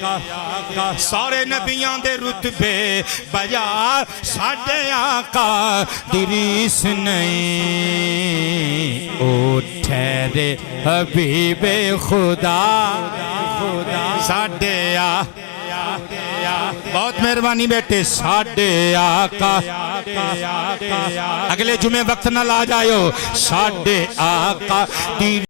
سارے نبیاں دے رتبے بجا ساڈے آقا دریس نہیں او ٹھہرے حبیب خدا ساڈے بہت مہربانی بیٹے ساڈے آقا اگلے جمعے وقت نہ لا جائیو ساڈے آقا